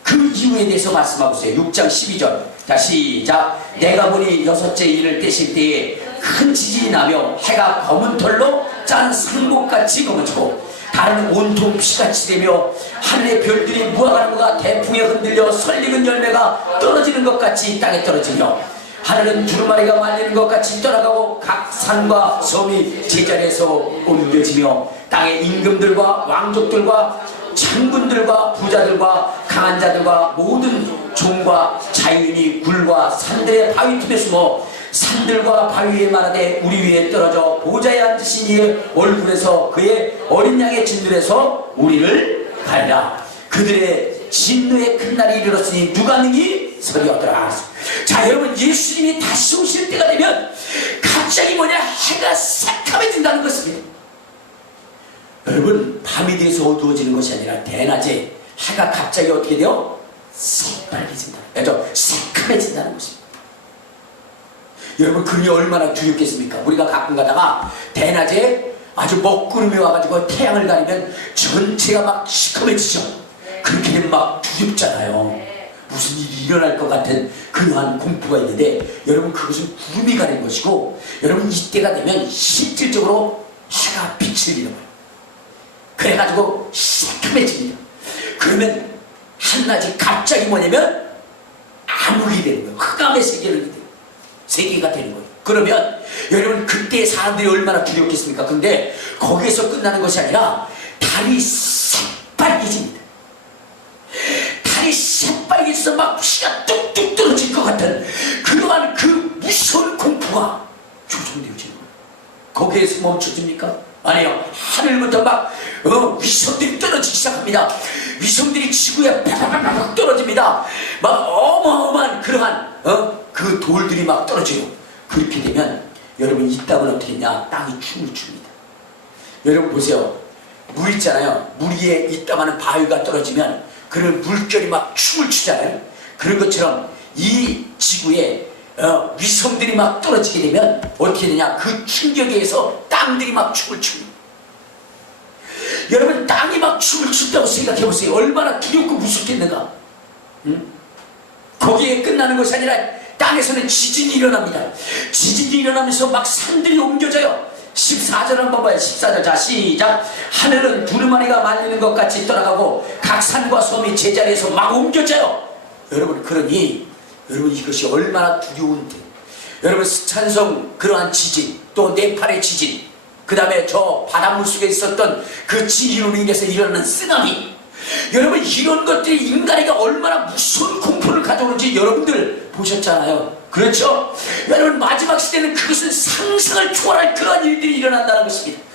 그 이유에 대해서 말씀하고 있어요. 6장 12절. 자 시작. 내가 보니 여섯째 이를 떼실 때에 큰 지진이 나며 해가 검은 털로 짠 상복같이 검어지고 달은 온통 피같이 되며 하늘의 별들이 무화과나무가 대풍에 흔들려 설익은 열매가 떨어지는 것 같이 땅에 떨어지며 하늘은 두루마리가 말리는 것 같이 떠나가고 각 산과 섬이 제자리에서 옮겨지며 땅의 임금들과 왕족들과 장군들과 부자들과 강한 자들과 모든 종과 자유인이 굴과 산들의 바위 틈에 숨어 산들과 바위에 말하되 우리 위에 떨어져 보좌에 앉으신 이의 얼굴에서 그의 어린 양의 진들에서 우리를 가리라. 그들의 진노의 큰 날이 이르렀으니 누가 능히 서리하더라. 자 여러분, 예수님이 다시 오실 때가 되면 갑자기 뭐냐, 해가 새카매진다는 것입니다. 여러분, 밤이 돼서 어두워지는 것이 아니라 대낮에 해가 갑자기 어떻게 돼요? 새빨개진다. 새카매진다는 것입니다. 여러분, 그게 얼마나 두렵겠습니까? 우리가 가끔 가다가 대낮에 아주 먹구름이 와가지고 태양을 가리면 전체가 막 시커매지죠. 그렇게 되면 막 두렵잖아요. 무슨 일이 일어날 것 같은 그러한 공포가 있는데, 여러분 그것은 구름이 가린 것이고, 여러분 이때가 되면 실질적으로 해가 빛을 잃어버려요. 그래가지고 새카매집니다. 그러면 한낮이 갑자기 뭐냐면 암흑이 되는 거예요. 흑암의 세계가 되는 거예요. 그러면 여러분 그때 사람들이 얼마나 두렵겠습니까? 근데 거기에서 끝나는 것이 아니라 달이 새빨개집니다. 달이 새빨개져서 막 피가 뚝뚝 떨어질 것 같은 그러한 그 무서운 공포가 조성되어지는 거예요. 거기에서 멈춰집니까? 아니요. 하늘부터 막 위성들이 떨어지기 시작합니다. 위성들이 지구에 팍팍팍 떨어집니다. 막 어마어마한 그러한 그 돌들이 막 떨어져요. 그렇게 되면 여러분 이 땅은 어떻게 했냐? 땅이 춤을 춥니다. 여러분 보세요. 물 있잖아요. 물 위에 있다가는 바위가 떨어지면 그런 물결이 막 춤을 추잖아요. 그런 것처럼 이 지구에 위성들이 막 떨어지게 되면 어떻게 되냐? 그 충격에 의해서 땅들이 막 춤을 춥니다. 여러분, 땅이 막 춤을 춘다고 생각해보세요. 얼마나 두렵고 무섭겠는가? 거기에 끝나는 것이 아니라 땅에서는 지진이 일어납니다. 지진이 일어나면서 막 산들이 옮겨져요. 14절 한번 봐요. 14절. 자 시작. 하늘은 두루마리가 말리는 것 같이 떠나가고 각 산과 섬이 제자리에서 막 옮겨져요. 여러분, 그러니 여러분 이것이 얼마나 두려운데, 여러분 스촨성 그러한 지진, 또 네팔의 지진, 그 다음에 저 바닷물 속에 있었던 그 지진으로 인해서 일어나는 쓰나미, 여러분 이런 것들이 인간에게 얼마나 무서운 공포를 가져오는지 여러분들 보셨잖아요. 그렇죠? 여러분 마지막 시대는 그것은 상상을 초월할 그런 일들이 일어난다는 것입니다.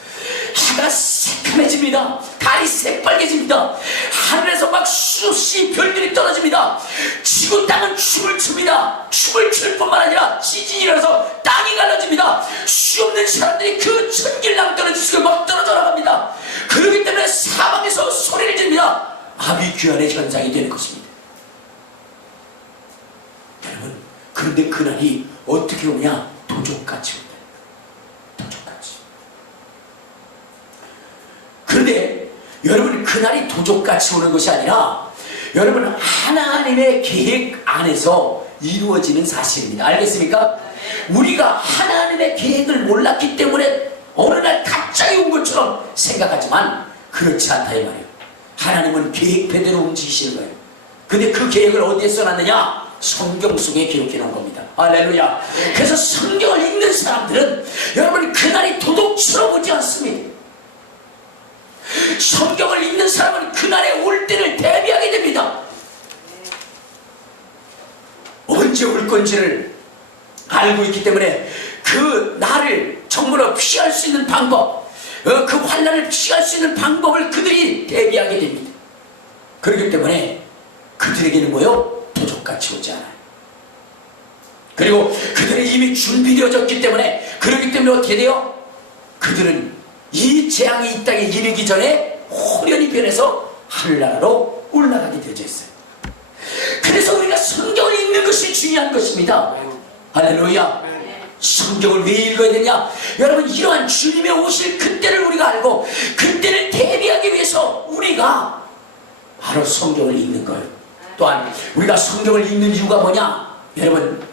해가 새카매집니다. 달이 새빨개집니다. 하늘에서 막 수없이 별들이 떨어집니다. 지구 땅은 춤을 춥니다. 춤을 출 뿐만 아니라 지진이 일어나서 땅이 갈라집니다. 수없는 사람들이 그 천길랑 떨어지고 막 떨어져 나갑니다. 그렇기 때문에 사방에서 소리를 지릅니다. 아비규환의 현상이 되는 것입니다. 여러분, 그런데 그날이 어떻게 오냐? 도적같이 온다. 도적같이. 그런데 여러분, 그날이 도적같이 오는 것이 아니라 여러분 하나님의 계획 안에서 이루어지는 사실입니다. 알겠습니까? 우리가 하나님의 계획을 몰랐기 때문에 어느 날 갑자기 온 것처럼 생각하지만 그렇지 않다 이 말이에요. 하나님은 계획대로 움직이시는 거예요. 근데 그 계획을 어디에 써놨느냐? 성경 속에 기록해 놓은 겁니다. 할렐루야. 그래서 성경을 읽는 사람들은 여러분 그날이 도둑처럼 오지 않습니다. 성경을 읽는 사람은 그날에 올 때를 대비하게 됩니다. 언제 올 건지를 알고 있기 때문에 그 날을 정말로 피할 수 있는 방법, 그 환난을 피할 수 있는 방법을 그들이 대비하게 됩니다. 그렇기 때문에 그들에게는 뭐요? 도적같이 오지 않아요. 그리고 그들은 이미 준비되어졌기 때문에, 그렇기 때문에 어떻게 돼요? 그들은 이 재앙이 이 땅에 이르기 전에 호련히 변해서 하늘나라로 올라가게 되어져 있어요. 그래서 우리가 성경을 읽는 것이 중요한 것입니다. 할렐루야. 성경을 왜 읽어야 되냐? 여러분, 이러한 주님의 오실 그때를 우리가 알고 그때를 대비하기 위해서 우리가 바로 성경을 읽는 거예요. 또한 우리가 성경을 읽는 이유가 뭐냐? 여러분,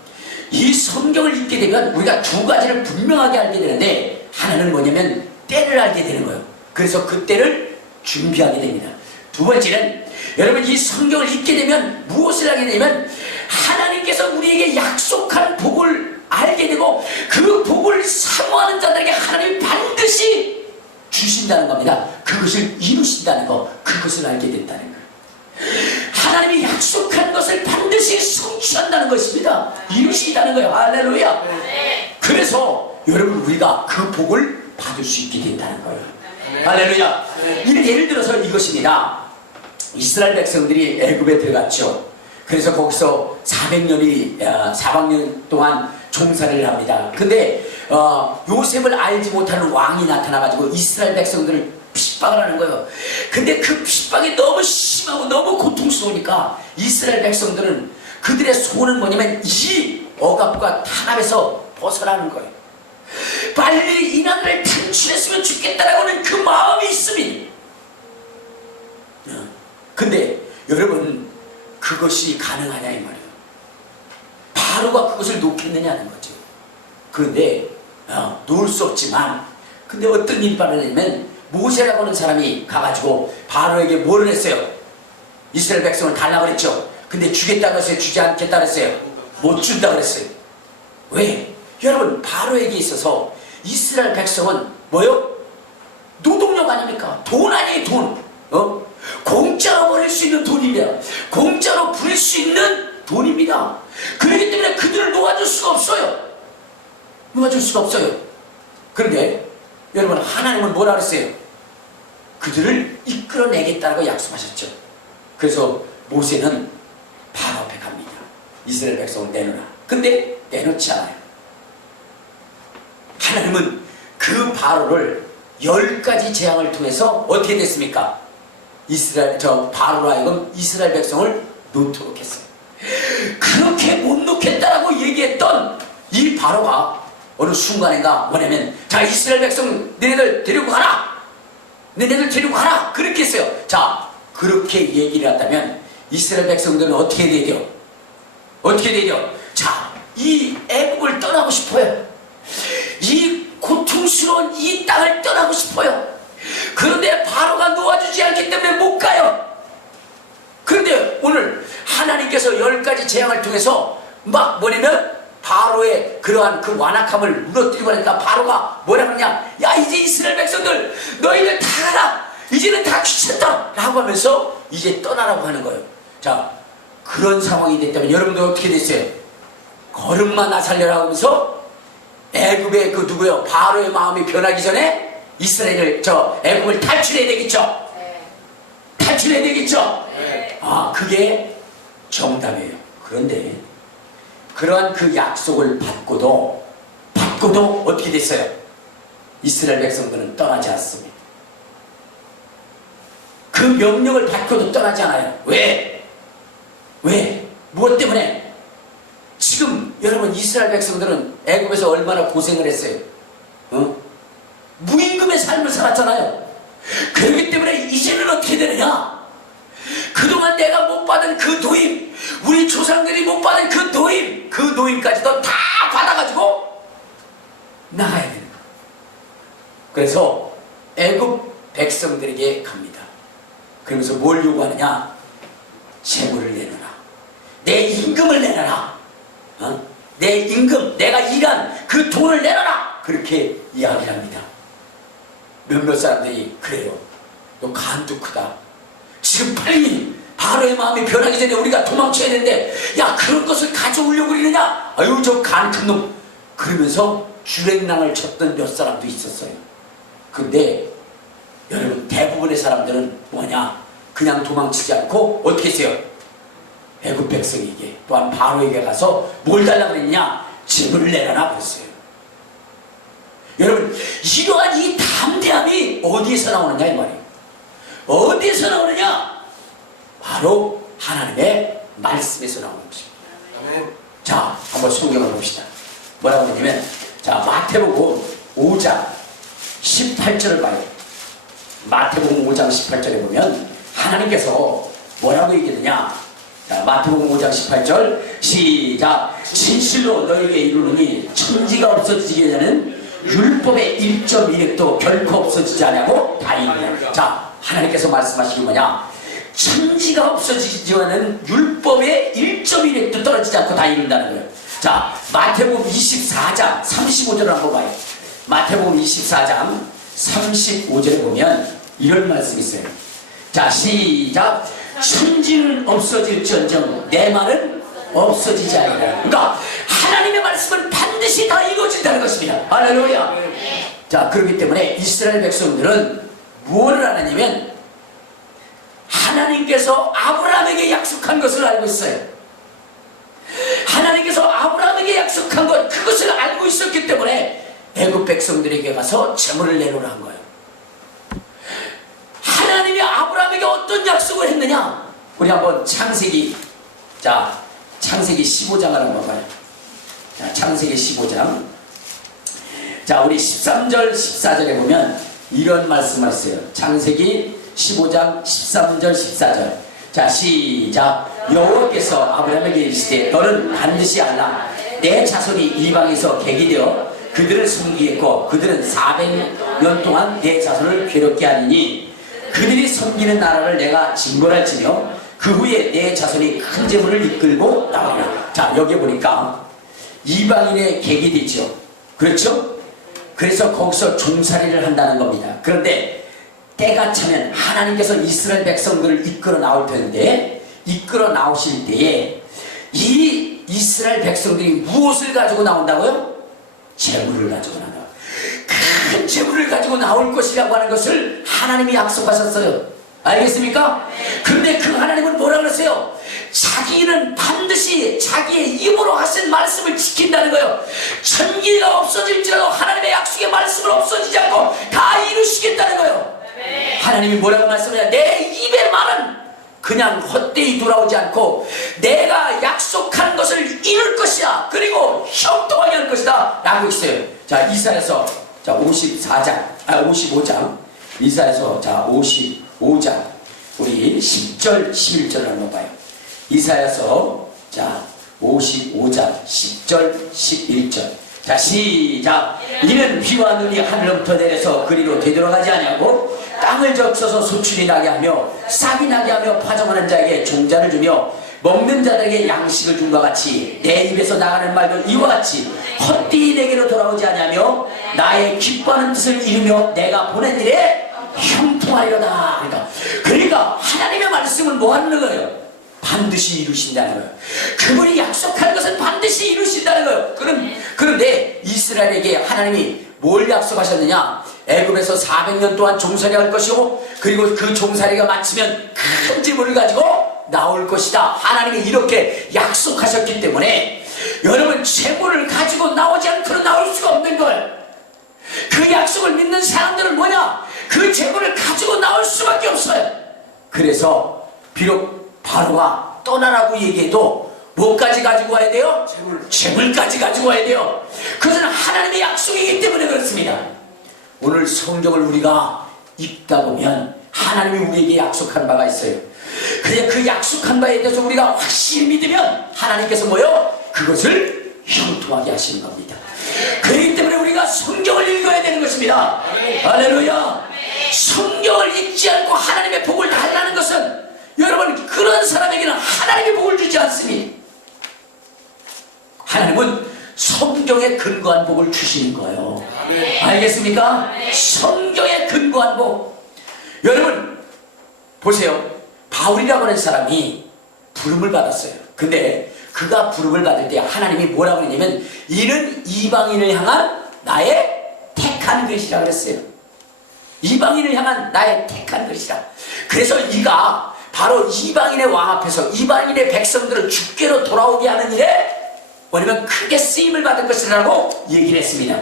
이 성경을 읽게 되면 우리가 두 가지를 분명하게 알게 되는데, 하나는 뭐냐면 때를 알게 되는 거예요. 그래서 그 때를 준비하게 됩니다. 두 번째는 여러분, 이 성경을 읽게 되면 무엇을 하게 되냐면 하나님께서 우리에게 약속한 복을 알게 되고 그 복을 사모하는 자들에게 하나님이 반드시 주신다는 겁니다. 그것을 이루신다는 거, 그것을 알게 된다는 거예요. 하나님이 약속한 것을 반드시 성취한다는 것입니다. 이루신다는 거예요. 할렐루야. 그래서 여러분, 우리가 그 복을 받을 수 있게 된다는 거예요. 할렐루야. 예를 들어서 이것입니다. 이스라엘 백성들이 애굽에 들어갔죠. 그래서 거기서 400년 동안 종살이를 합니다. 근데 요셉을 알지 못하는 왕이 나타나가지고 이스라엘 백성들을 핍박을 하는 거예요. 근데 그 핍박이 너무 심하고 너무 고통스러우니까 이스라엘 백성들은 그들의 소원은 뭐냐면 이 억압과 탄압에서 벗어나는 거예요. 빨리 이 나라를 탈출했으면 좋겠다라고는 그 마음이 있습니다. 근데 여러분, 그것이 가능하냐 이 말이에요. 바로가 그것을 놓겠느냐는 거죠. 그런데 놓을 수 없지만, 근데 어떤 일이 발생하냐면 모세라고 하는 사람이 가가지고 바로에게 뭐를 했어요? 이스라엘 백성을 달라고 그랬죠. 근데 주겠다고 했어요? 주지 않겠다고 했어요? 못 준다고 그랬어요. 왜? 여러분, 바로에게 있어서 이스라엘 백성은 뭐요? 노동력 아닙니까? 돈 아니에요, 돈. 공짜로 버릴 수 있는 돈입니다. 공짜로 부릴 수 있는 돈입니다. 그렇기 때문에 그들을 놓아줄 수가 없어요. 놓아줄 수가 없어요. 그런데 여러분, 하나님은 뭐라 그랬어요? 그들을 이끌어내겠다고 약속하셨죠. 그래서 모세는 바로 앞에 갑니다. 이스라엘 백성을 내놓으라. 근데 내놓지 않아요. 하나님은 그 바로를 10가지 재앙을 통해서 어떻게 됐습니까? 바로로 하여금 이스라엘 백성을 놓도록 했어요. 그렇게 못 놓겠다라고 얘기했던 이 바로가 어느 순간인가 뭐냐면, 자, 이스라엘 백성 너네들 데리고 가라, 너네들 데리고 가라, 그렇게 했어요. 자, 그렇게 얘기를 한다면 이스라엘 백성들은 어떻게 돼야 돼요? 어떻게 돼야 돼요? 자, 이 애굽을 떠나고 싶어요. 이 고통스러운 이 땅을 떠나고 싶어요. 그런데 바로가 놓아주지 않기 때문에 못 가요. 그런데 오늘 하나님께서 10가지 재앙을 통해서 막 뭐냐면 바로의 그러한 그 완악함을 무너뜨리고 하니까 바로가 뭐라 그러냐? 야, 이제 이스라엘 백성들 너희들 다 가라, 이제는 다 귀찮다 라고 하면서 이제 떠나라고 하는 거예요. 자, 그런 상황이 됐다면 여러분들 어떻게 됐어요? 걸음만 나살려라 하면서 애굽의 그 누구요? 바로의 마음이 변하기 전에 이스라엘을 애굽을 탈출해야 되겠죠? 네. 탈출해야 되겠죠? 네. 그게 정답이에요. 그런데 그러한 그 약속을 받고도 어떻게 됐어요? 이스라엘 백성들은 떠나지 않습니다. 그 명령을 받고도 떠나지 않아요. 왜? 무엇 때문에? 지금 여러분, 이스라엘 백성들은 애굽에서 얼마나 고생을 했어요. 무임금의 삶을 살았잖아요. 그렇기 때문에 이제는 어떻게 되느냐? 그동안 내가 못 받은 그 노임, 우리 조상들이 못 받은 그 노임까지도 다 받아가지고 나가야 되는 거예요. 그래서 애굽 백성들에게 갑니다. 그러면서 뭘 요구하느냐? 재물을 내놔라, 내 임금을 내놔라, 내 임금, 내가 일한 그 돈을 내놔라, 그렇게 이야기를 합니다. 몇몇 사람들이 그래요. 너 간도 크다. 지금 빨리 바로의 마음이 변하기 전에 우리가 도망쳐야 되는데, 야, 그런 것을 가져오려고 그러느냐? 아유, 저 간 큰 놈. 그러면서 주랭랑을 쳤던 몇 사람도 있었어요. 근데 여러분, 대부분의 사람들은 뭐냐? 그냥 도망치지 않고 어떻게 했어요? 애굽 백성에게, 또한 바로에게 가서 뭘 달라고 그랬냐? 재물을 내놔라 그랬어요. 여러분, 이러한 이 담대함이 어디에서 나오느냐 이 말이에요. 어디에서 나오느냐? 바로 하나님의 말씀에서 나오는 것입니다. 자, 한번 성경을 봅시다. 뭐라고 하냐면 자, 마태복음 5장 18절을 봐요. 마태복음 5장 18절에 보면 하나님께서 뭐라고 얘기하느냐. 자, 마태복음 5장 18절 시작. 진실로 너에게 이르노니 천지가 없어지기 전에는 율법의 1.1획도 결코 없어지지 않냐고 다 이르느냐. 자, 하나님께서 말씀하시기 뭐냐. 천지가 없어지지만은 율법의 1.1획도 떨어지지 않고 다 이룬다는 거예요. 자, 마태복음 24장 35절을 한번 봐요. 마태복음 24장 35절에 보면 이런 말씀이 있어요. 자, 시작. 천지는 없어질지언정 내 말은 없어지지 아니하리라. 그러니까 하나님의 말씀은 반드시 다 이루어진다는 것입니다. 할렐루야. 자, 그렇기 때문에 이스라엘 백성들은 무엇을 하느냐면 하나님께서 아브라함에게 약속한 것을 알고 있어요. 하나님께서 아브라함에게 약속한 것, 그것을 알고 있었기 때문에 애굽 백성들에게 가서 제물을 내놓으라 한 거예요. 하나님이 아브라함에게 어떤 약속을 했느냐? 우리 한번 창세기, 자, 창세기 15장을 한번 봐요. 자, 창세기 15장. 자, 우리 13절, 14절에 보면 이런 말씀을 했어요. 창세기 15장 13절, 14절. 자, 시작. 여호와께서 아브라함에게 이르시되 너는 반드시 알라. 내 자손이 이방에서 객이 되어 그들을 섬기겠고 그들은 400년 동안 내 자손을 괴롭게 하리니 그들이 섬기는 나라를 내가 징벌할지며 그 후에 내 자손이 큰 재물을 이끌고 나오리라. 자, 여기 보니까 이방인의 객이 되죠. 그렇죠? 그래서 거기서 종살이를 한다는 겁니다. 그런데 때가 차면 하나님께서 이스라엘 백성들을 이끌어 나올 텐데, 이끌어 나오실 때에 이 이스라엘 백성들이 무엇을 가지고 나온다고요? 재물을 가지고 나온다. 큰 재물을 가지고 나올 것이라고 하는 것을 하나님이 약속하셨어요. 알겠습니까? 그런데 그 하나님은 뭐라 그러세요? 자기는 반드시 자기의 입으로 하신 말씀을 지킨다는 거예요. 천지가 없어질지라도 하나님의 약속의 말씀을 없어지지 않고 다 이루시겠다는 거예요. 하나님이 뭐라고 말씀하냐? 내 입의 말은 그냥 헛되이 돌아오지 않고 내가 약속한 것을 이룰 것이야. 그리고 형통하게 할 것이다 라고 있어요. 자, 이사야서 55장 이사야서 55장 우리 10절 11절을 한번 봐요. 이사야서 55장 10절 11절. 자, 시작. 이는 비와 눈이 하늘로부터 내려서 그리로 되돌아가지 아니하고 땅을 적셔서 소출이 나게 하며 싹이 나게 하며 파종하는 자에게 종자를 주며 먹는 자들에게 양식을 준 것 같이 내 입에서 나가는 말도 이와 같이 헛되이 내게로 돌아오지 아니하며 나의 기뻐하는 뜻을 이루며 내가 보낸 일에 형통하리로다. 그러니까 하나님의 말씀은 뭐 하는 거예요? 반드시 이루신다는 거예요. 그분이 약속한 것은 반드시 이루신다는 거예요. 그런데 이스라엘에게 하나님이 뭘 약속하셨느냐? 애굽에서 400년 동안 종살이 할 것이고 그리고 그 종살이가 마치면 큰 재물을 가지고 나올 것이다. 하나님이 이렇게 약속하셨기 때문에 여러분 재물을 가지고 나오지 않고는 나올 수가 없는 걸. 그 약속을 믿는 사람들은 뭐냐? 그 재물을 가지고 나올 수밖에 없어요. 그래서 비록 바로가 떠나라고 얘기해도 뭐까지 가지고 와야 돼요? 재물까지 가지고 와야 돼요. 그것은 하나님의 약속이기 때문에 그렇습니다. 오늘 성경을 우리가 읽다 보면 하나님이 우리에게 약속한 바가 있어요. 그냥 그 약속한 바에 대해서 우리가 확실히 믿으면 하나님께서 뭐요? 그것을 형통하게 하시는 겁니다. 그렇기 때문에 우리가 성경을 읽어야 되는 것입니다. 할렐루야. 성경을 읽지 않고 하나님의 복을 달라는 것은 여러분 그런 사람에게는 하나님의 복을 주지 않습니다. 하나님은 성경에 근거한 복을 주시는 거예요. 알겠습니까? 성경에 근거한 복. 여러분 보세요. 바울이라고 하는 사람이 부름을 받았어요. 근데 그가 부름을 받을 때 하나님이 뭐라고 했냐면 이는 이방인을 향한 나의 택한 것이라 그랬어요. 이방인을 향한 나의 택한 것이라. 그래서 이가 바로 이방인의 왕 앞에서 이방인의 백성들을 주께로 돌아오게 하는 일에 뭐냐면 크게 쓰임을 받을 것이라고 얘기를 했습니다.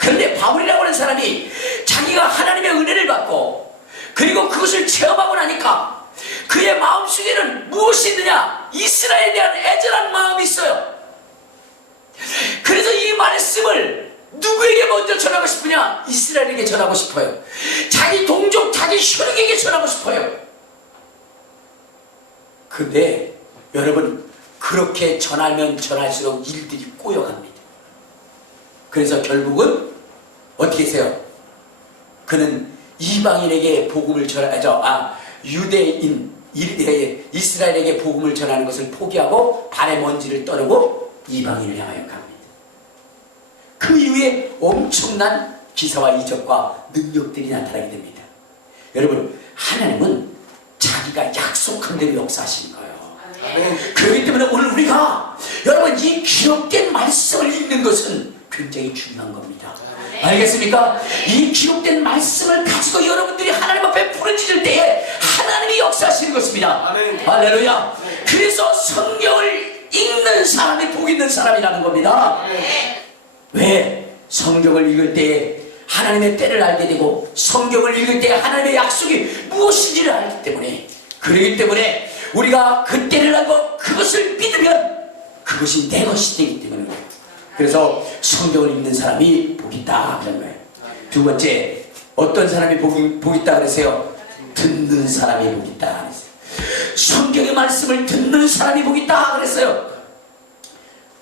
그런데 바울이라고 하는 사람이 자기가 하나님의 은혜를 받고 그리고 그것을 체험하고 나니까 그의 마음속에는 무엇이 있느냐? 이스라엘에 대한 애절한 마음이 있어요. 그래서 이 말씀을 누구에게 먼저 전하고 싶으냐? 이스라엘에게 전하고 싶어요. 자기 동족, 자기 혈육에게 전하고 싶어요. 근데 여러분, 그렇게 전하면 전할수록 일들이 꼬여갑니다. 그래서 결국은 어떻게 해서요? 그는 이방인에게 복음을 유대인 이스라엘에게 복음을 전하는 것을 포기하고 발에 먼지를 떠르고 이방인을 향하여 갑니다. 그 이후에 엄청난 기사와 이적과 능력들이 나타나게 됩니다. 여러분, 하나님은 자기가 약속한 대로 역사하시는 거예요. 그렇기 때문에 오늘 우리가 여러분 이 기록된 말씀을 읽는 것은 굉장히 중요한 겁니다. 알겠습니까? 이 기록된 말씀을 가지고 여러분들이 하나님 앞에 부르짖을 때에 하나님이 역사하시는 것입니다. 할렐루야. 그래서 성경을 읽는 사람이 복 있는 사람이라는 겁니다. 왜? 성경을 읽을 때에 하나님의 때를 알게 되고 성경을 읽을 때에 하나님의 약속이 무엇인지를 알기 때문에, 그러기 때문에 우리가 그 때를 알고 그것을 믿으면 그것이 내 것이 되기 때문에, 그래서 성경을 읽는 사람이 복 있다 그런 거예요. 두 번째, 어떤 사람이 복 있다 그랬어요? 듣는 사람이 복 있다 그랬어요. 성경의 말씀을 듣는 사람이 복 있다 그랬어요.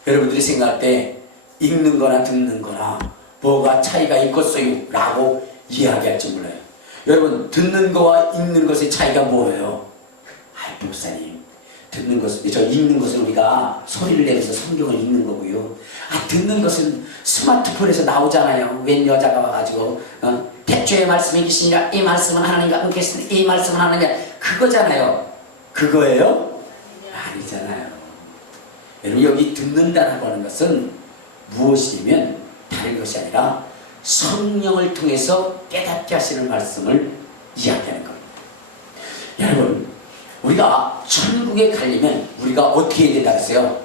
여러분들이 생각할 때 읽는 거나 듣는 거나 뭐가 차이가 있겠어요? 라고 이야기할지 몰라요. 여러분, 듣는 거와 읽는 것의 차이가 뭐예요? 목사님, 듣는 것은, 읽는 것은 우리가 소리를 내면서 성경을 읽는 거고요. 듣는 것은 스마트폰에서 나오잖아요. 웬 여자가 와가지고 대초의 말씀이 계시니라, 이 말씀은 하나님과 함께 있으니 이 말씀은 하나님이야, 그거잖아요. 그거예요? 아니잖아요. 여러분, 여기 듣는다라고 하는 것은 무엇이냐면 다른 것이 아니라 성령을 통해서 깨닫게 하시는 말씀을 이야기하는 겁니다. 여러분, 우리가 천국에 가려면 우리가 어떻게 해야 된다 그랬어요?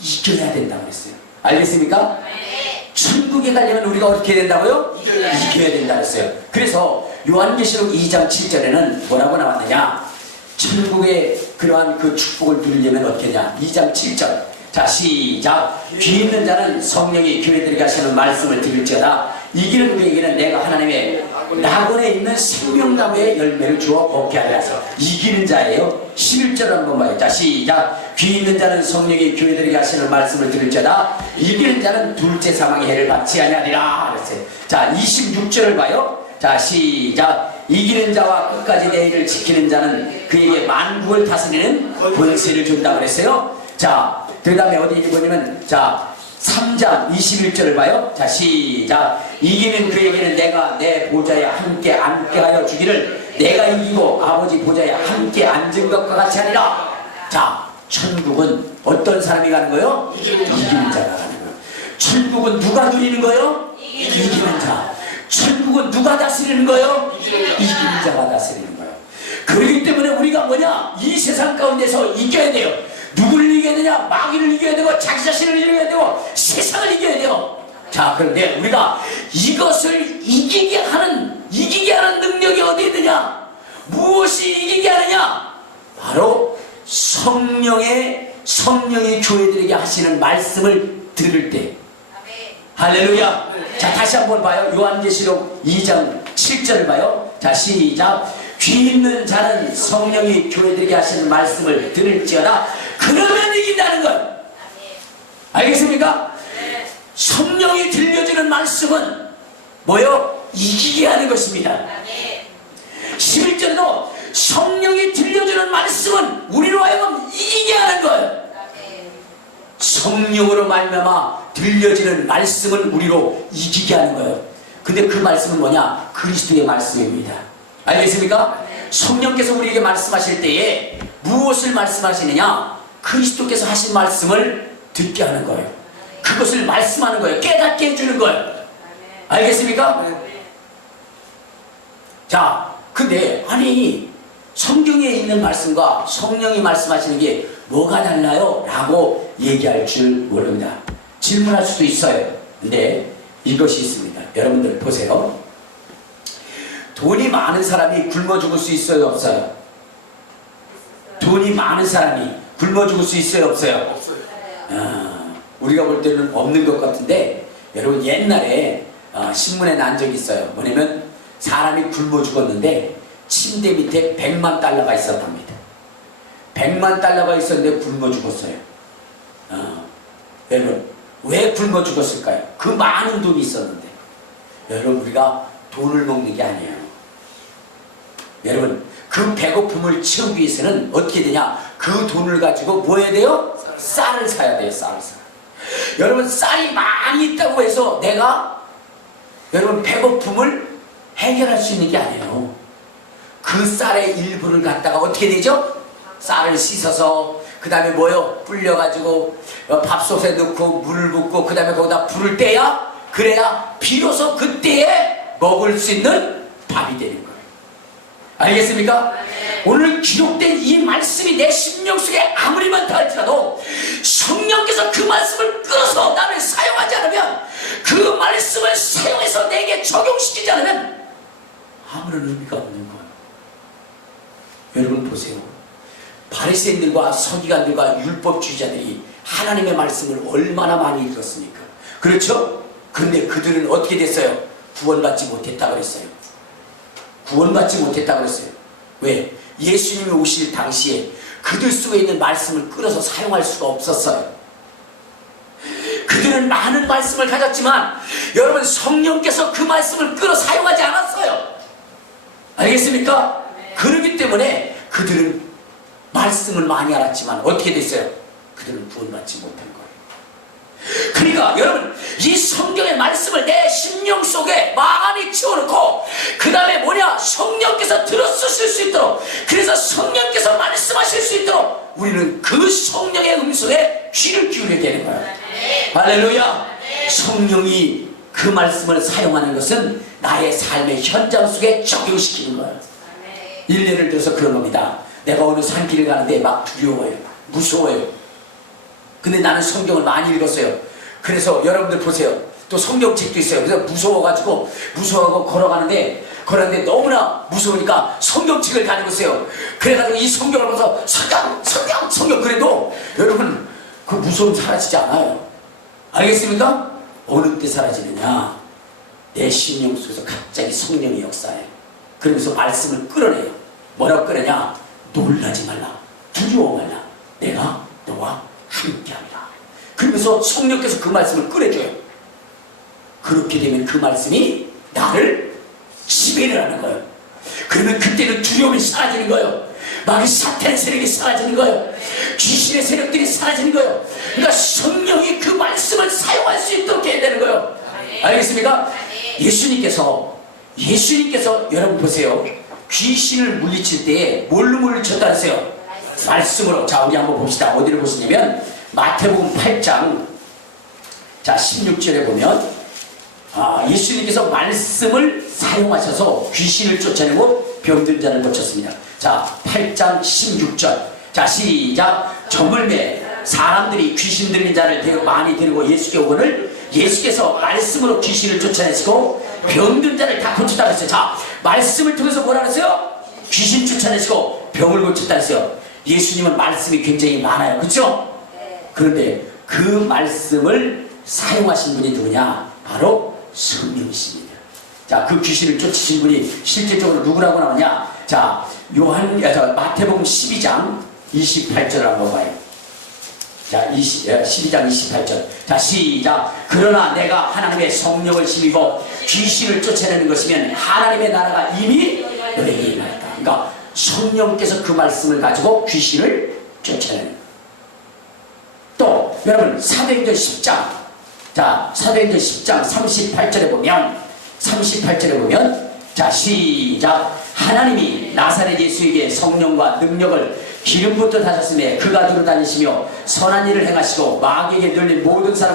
이겨야 된다고 그랬어요. 알겠습니까? 네. 천국에 가려면 우리가 어떻게 해야 된다고요? 이겨야 된다고 그랬어요. 그래서 요한계시록 2장 7절에는 뭐라고 나왔느냐? 천국의 그러한 그 축복을 누리려면 어떻게 하냐? 2장 7절. 자, 시작. 귀 있는 자는 성령이 교회들에게 하시는 말씀을 들을지어다. 이기는 그에게는 내가 하나님의 낙원에 있는 생명나무의 열매를 주어 먹게 하리라. 이기는 자예요. 11절 한번 봐요. 자, 시작. 귀 있는 자는 성령이 교회들에게 하시는 말씀을 들을지어다. 이기는 자는 둘째 사망의 해를 받지 아니하리라 그랬어요. 자, 26절을 봐요. 자, 시작. 이기는 자와 끝까지 내 일을 지키는 자는 그에게 만국을 다스리는 권세를 준다 그랬어요. 자, 그 다음에 어디 보냐면, 자, 3장 21절을 봐요. 자, 시작. 이기는 그에게는 내가 내 보좌에 함께 앉게 하여 주기를, 내가 이기고 아버지 보좌에 함께 앉은 것과 같이 하리라. 자, 천국은 어떤 사람이 가는 거예요? 이기는 자가 가는 거예요. 천국은 누가 누리는 거예요? 이기는 자. 천국은 누가 다스리는 거예요? 이기는 자가 다스리는 거예요. 그렇기 때문에 우리가 뭐냐? 이 세상 가운데서 이겨야 돼요. 누구를 이겨야 되냐? 마귀를 이겨야 되고 자기 자신을 이겨야 되고 세상을 이겨야 돼요. 자, 그런데 우리가 이것을 이기게 하는 능력이 어디 있느냐? 무엇이 이기게 하느냐? 바로 성령이 교회들에게 하시는 말씀을 들을 때. 할렐루야. 자, 다시 한번 봐요. 요한계시록 2장 7절을 봐요. 자, 시작. 귀 있는 자는 성령이 교회들에게 하시는 말씀을 들을지어다. 그러면 이긴다는 것. 알겠습니까? 성령이 들려주는 말씀은 뭐요? 이기게 하는 것입니다. 11절에도 성령이 들려주는 말씀은 우리로 하여금 이기게 하는 거예요. 성령으로 말미암아 들려지는 말씀은 우리로 이기게 하는 거예요. 근데 그 말씀은 뭐냐? 그리스도의 말씀입니다. 알겠습니까? 성령께서 우리에게 말씀하실 때에 무엇을 말씀하시느냐? 그리스도께서 하신 말씀을 듣게 하는 거예요. 그것을 말씀하는 거예요. 깨닫게 해주는 거예요. 알겠습니까? 자, 근데 아니 성경에 있는 말씀과 성령이 말씀하시는 게 뭐가 달라요? 라고 얘기할 줄 모릅니다. 질문할 수도 있어요. 근데 이것이 있습니다. 여러분들 보세요. 돈이 많은 사람이 굶어 죽을 수 있어요? 없어요? 돈이 많은 사람이 굶어 죽을 수 있어요? 없어요? 없어요. 우리가 볼 때는 없는 것 같은데 여러분 옛날에 신문에 난 적이 있어요. 뭐냐면 사람이 굶어 죽었는데 침대 밑에 100만 달러가 있었답니다. 100만 달러가 있었는데 굶어 죽었어요. 여러분 왜 굶어 죽었을까요? 그 많은 돈이 있었는데. 여러분 우리가 돈을 먹는 게 아니에요. 여러분 그 배고픔을 채우기 위해서는 어떻게 되냐? 그 돈을 가지고 뭐 해야 돼요? 쌀을 사야 돼요. 쌀을 사. 여러분 쌀이 많이 있다고 해서 내가 여러분 배고픔을 해결할 수 있는 게 아니에요. 그 쌀의 일부를 갖다가 어떻게 되죠? 쌀을 씻어서 그 다음에 뭐요? 불려가지고 밥솥에 넣고 물을 붓고 그 다음에 거기다 불을 떼야 그래야 비로소 그때에 먹을 수 있는 밥이 되는 거예요. 알겠습니까? 오늘 기록된 이 말씀이 내 심령 속에 아무리 많다 할지라도 성령께서 그 말씀을 끌어서 나를 사용하지 않으면, 그 말씀을 사용해서 내게 적용시키지 않으면 아무런 의미가 없는 거예요. 여러분 보세요. 바리새인들과 서기관들과 율법주의자들이 하나님의 말씀을 얼마나 많이 읽었습니까? 그렇죠? 근데 그들은 어떻게 됐어요? 구원받지 못했다 그랬어요. 구원받지 못했다 그랬어요. 왜? 예수님이 오실 당시에 그들 속에 있는 말씀을 끌어서 사용할 수가 없었어요. 그들은 많은 말씀을 가졌지만 여러분 성령께서 그 말씀을 끌어 사용하지 않았어요. 알겠습니까? 그렇기 때문에 그들은 말씀을 많이 알았지만 어떻게 됐어요? 그들은 구원받지 못한 거예요. 그러니까 여러분 이 성경의 말씀을 내 심령 속에 많이 채워놓고 그 다음에 뭐냐? 성령께서 들어쓰실 수 있도록, 그래서 성령께서 말씀하실 수 있도록 우리는 그 성령의 음성에 귀를 기울여야 되는 거예요. 할렐루야. 성령이 그 말씀을 사용하는 것은 나의 삶의 현장 속에 적용시키는 거예요. 일례를 들어서 그런 겁니다. 내가 어느 산길을 가는데 막 두려워요, 무서워요. 근데 나는 성경을 많이 읽었어요. 그래서 여러분들 보세요. 또 성경책도 있어요. 그래서 무서워하고 걸어가는데 너무나 무서우니까 성경책을 가지고 있어요. 그래가지고 이 성경을 보면서 성경 그래도 여러분 그 무서움 사라지지 않아요. 알겠습니까? 어느 때 사라지느냐? 내 심령 속에서 갑자기 성령의 역사예요. 그러면서 말씀을 끌어내요. 뭐라고 끌어내냐? 놀라지 말라, 두려워 말라, 내가 너와 함께합니다. 그러면서 성령께서 그 말씀을 끌어줘요. 그렇게 되면 그 말씀이 나를 지배를 하는 거예요. 그러면 그때는 두려움이 사라지는 거예요. 막 사탄의 세력이 사라지는 거예요. 귀신의 세력들이 사라지는 거예요. 그러니까 성령이 그 말씀을 사용할 수 있도록 해야 되는 거예요. 알겠습니까? 예수님께서 여러분 보세요. 귀신을 물리칠 때에 뭘로 물리쳤다 했어요? 말씀으로. 자, 우리 한번 봅시다. 어디를 보시냐면 마태복음 8장 자 16절에 보면 예수님께서 말씀을 사용하셔서 귀신을 쫓아내고 병든 자를 고쳤습니다. 자 8장 16절. 자 시작. 저물매 사람들이 귀신 들린 자를 많이 데리고 예수께 오거늘 예수께서 말씀으로 귀신을 쫓아내시고 병든 자를 다 고쳤다 그랬어요. 자 말씀을 통해서 뭐라 그랬어요? 귀신 쫓아내시고 병을 고쳤다 그랬어요. 예수님은 말씀이 굉장히 많아요. 그렇죠? 그런데 그 말씀을 사용하신 분이 누구냐? 바로 성령이십니다. 자, 그 귀신을 쫓으신 분이 실질적으로 누구라고 나오냐? 자, 마태복음 12장 28절을 한번 봐요. 자, 12장 28절. 자, 시작. 그러나 내가 하나님의 성령을 힘입어 귀신을 쫓아내는 것이면 하나님의 나라가 이미 너에게 임하였다. 그러니까 성령께서 그 말씀을 가지고 귀신을 쫓아내는. 또 여러분 사도행전 10장. 자, 사도행전 10장 38절에 보면 자, 시작. 하나님이 나사렛 예수에게 성령과 능력을 기름부터 다셨음에 그가 두루 다니시며 선한 일을 행하시고 마귀에게 눌린 모든 사람을